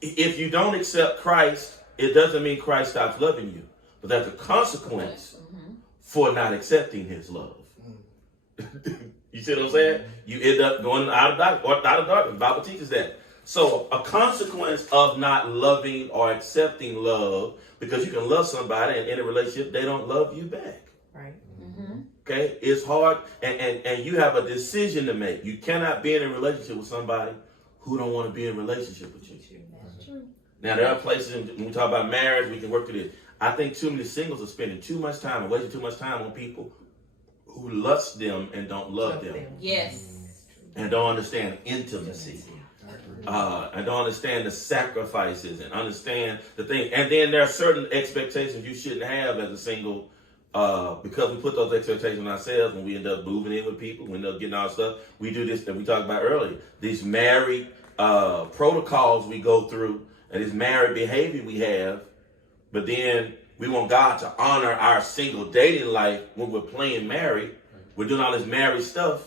If you don't accept Christ, it doesn't mean Christ stops loving you, but that's a consequence for not accepting his love. You see what I'm saying? You end up going out of darkness. The Bible teaches that. So a consequence of not loving or accepting love, because you can love somebody and in a relationship, they don't love you back. Right. Okay, it's hard, and you have a decision to make. You cannot be in a relationship with somebody who don't want to be in a relationship with you. That's true. Now, there are places, when we talk about marriage, we can work through this. I think too many singles are spending too much time and wasting too much time on people who lust them and don't love them. Yes. And don't understand intimacy. And don't understand the sacrifices and understand the thing. And then there are certain expectations you shouldn't have as a single, because we put those expectations on ourselves when we end up moving in with people, we end up getting our stuff. We do this that we talked about earlier. These married protocols we go through, and this married behavior we have, but then we want God to honor our single dating life when we're playing married. We're doing all this married stuff,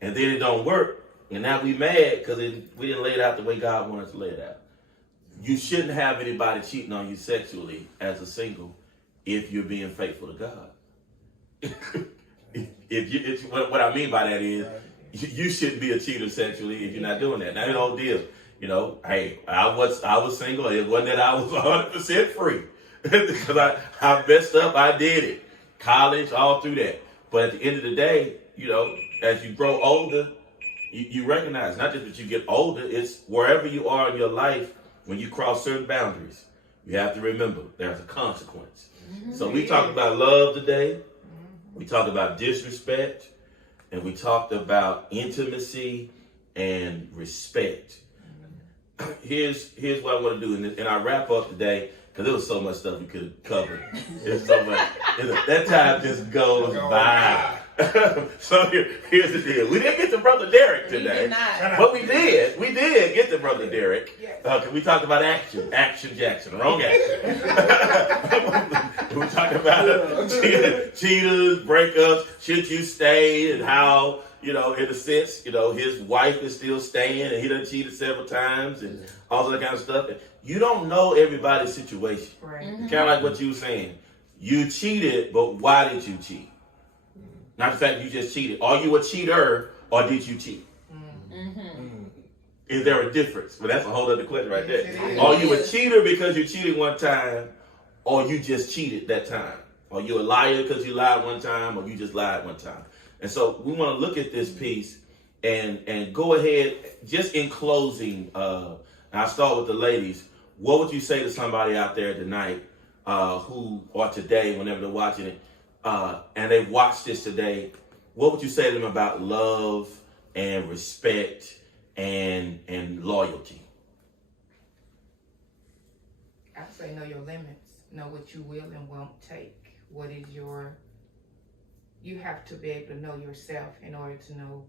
and then it don't work. And now we mad because we didn't lay it out the way God wanted us to lay it out. You shouldn't have anybody cheating on you sexually as a single if you're being faithful to God. What I mean by that is, you shouldn't be a cheater sexually if you're not doing that. Now, the whole deal, You know, hey, I was single. It wasn't that I was 100% free because I messed up. I did it. College, all through that. But at the end of the day, you know, as you grow older, you recognize not just that you get older, it's wherever you are in your life, when you cross certain boundaries, you have to remember there's a consequence. Mm-hmm. So we talked about love today. We talked about disrespect, and we talked about intimacy and respect. Here's what I want to do, and I wrap up today because there was so much stuff we could have covered. There's so much. That time just goes by. So here's the deal. We didn't get to Brother Derek today, but we did. We did get to Brother Derek. We talked about action Jaxn, wrong action. We talked about cheaters, breakups, should you stay, and how, you know, in a sense, you know, his wife is still staying, and he done cheated several times, and all that kind of stuff. You don't know everybody's situation. Right. Mm-hmm. Kind of like what you were saying. You cheated, but why did you cheat? Not the fact that you just cheated. Are you a cheater or did you cheat? Mm-hmm. Is there a difference? Well, that's a whole other question right there. Yes, Are you a cheater because you cheated one time, or you just cheated that time? Are you a liar because you lied one time, or you just lied one time? And so we want to look at this piece and go ahead, just in closing, and I'll start with the ladies. What would you say to somebody out there tonight who, or today, whenever they're watching it, and they've watched this today? What would you say to them about love and respect and loyalty? I say know your limits. Know what you will and won't take. What is you have to be able to know yourself in order to know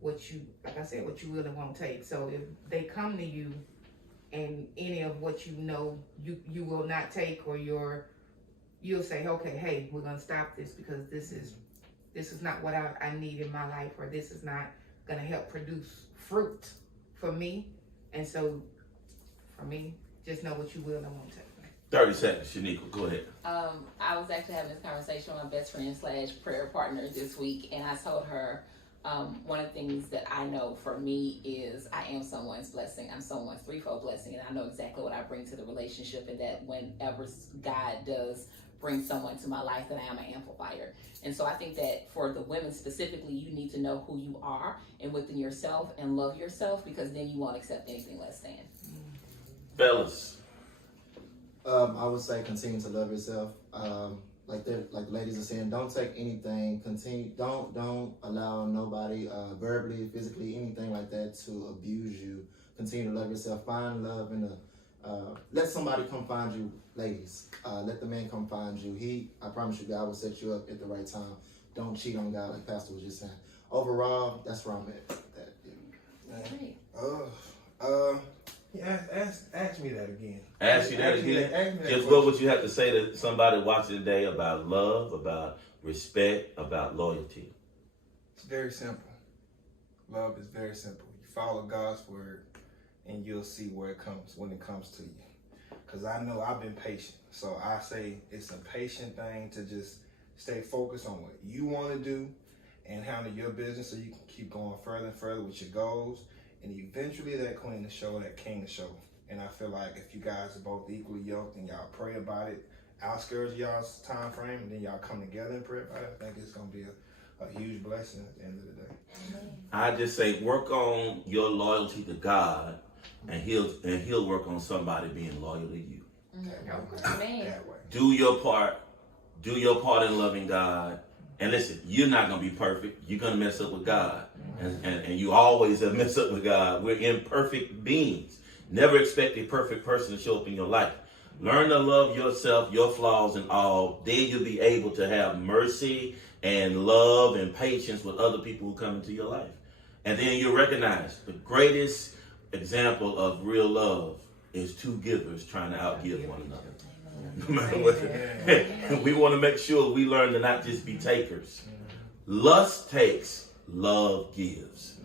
what you, like I said, what you will and won't take. So if they come to you and any of what you know you will not take, or you'll say, okay, hey, we're gonna stop this because this is not what I need in my life, or this is not gonna help produce fruit for me. And so for me, just know what you will and won't take. 30 seconds, Shaniqua, go ahead. I was actually having this conversation with my best friend / prayer partner this week, and I told her one of the things that I know for me is I am someone's blessing. I'm someone's threefold blessing, and I know exactly what I bring to the relationship, and that whenever God does bring someone to my life, that I am an amplifier. And so I think that for the women specifically, you need to know who you are and within yourself and love yourself, because then you won't accept anything less than. Fellas. I would say continue to love yourself. Like the ladies are saying, don't take anything. Don't allow nobody verbally, physically, anything like that to abuse you. Continue to love yourself. Find love in let somebody come find you, ladies. Let the man come find you. I promise you, God will set you up at the right time. Don't cheat on God, like Pastor was just saying. Overall, that's where I'm at. Ask me that again. Ask you that again? Just what would you have to say to somebody watching today about love, about respect, about loyalty? It's very simple. Love is very simple. You follow God's word, and you'll see where it comes when it comes to you. Because I know I've been patient. So I say it's a patient thing to just stay focused on what you want to do and handle your business so you can keep going further and further with your goals. And eventually that queen to show, that king to show. And I feel like if you guys are both equally yoked and y'all pray about it, outskirts y'all's time frame, and then y'all come together and pray about it, I think it's going to be a huge blessing at the end of the day. I just say work on your loyalty to God, and he'll work on somebody being loyal to you. Amen. Do your part. Do your part in loving God. And listen, you're not going to be perfect. You're going to mess up with God. And you always have messed up with God. We're imperfect beings. Never expect a perfect person to show up in your life. Learn to love yourself, your flaws and all. Then you'll be able to have mercy and love and patience with other people who come into your life. And then you'll recognize the greatest example of real love is two givers trying to outgive one another. No matter what. We want to make sure we learn to not just be takers. Lust takes, love gives.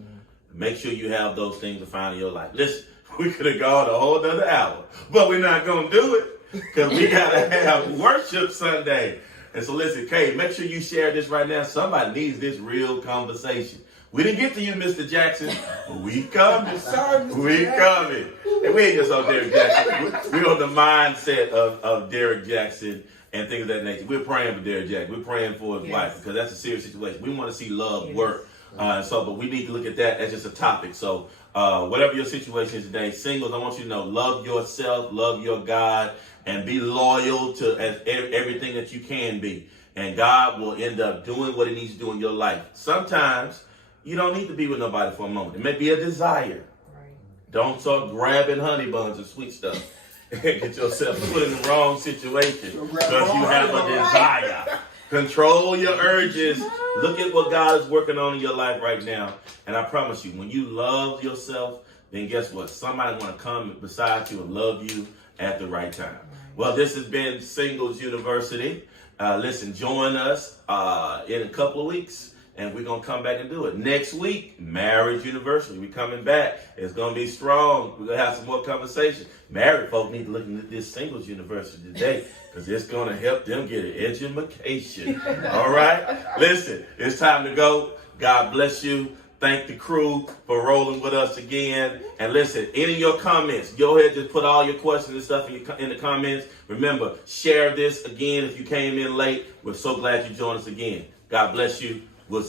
Make sure you have those things to find in your life. Listen, we could have gone a whole other hour, but we're not going to do it because we got to have worship Sunday. And so listen, Kay, make sure you share this right now. Somebody needs this real conversation. We didn't get to you, Mr. Jackson. We coming. Sorry, Mr. We Jackson. coming. And we ain't just on Derek Jackson. We're on the mindset of Derek Jackson and things of that nature. We're praying for Derek Jackson. We're praying for his wife because that's a serious situation. We want to see love work. But we need to look at that as just a topic. So whatever your situation is today, singles, I want you to know, love yourself, love your God, and be loyal to everything that you can be. And God will end up doing what he needs to do in your life. Sometimes you don't need to be with nobody for a moment. It may be a desire. Right. Don't start grabbing honey buns and sweet stuff. Get yourself put in the wrong situation because you have a desire. Control your urges. Look at what God is working on in your life right now. And I promise you, when you love yourself, then guess what? Somebody want to come beside you and love you at the right time. Well, this has been Singles University. Listen, join us in a couple of weeks. And we're going to come back and do it. Next week, Marriage University. We're coming back. It's going to be strong. We're going to have some more conversation. Married folk need to look at this Singles University today because it's going to help them get an education. All right? Listen, it's time to go. God bless you. Thank the crew for rolling with us again. And listen, any of your comments, go ahead, just put all your questions and stuff in the comments. Remember, share this again if you came in late. We're so glad you joined us again. God bless you.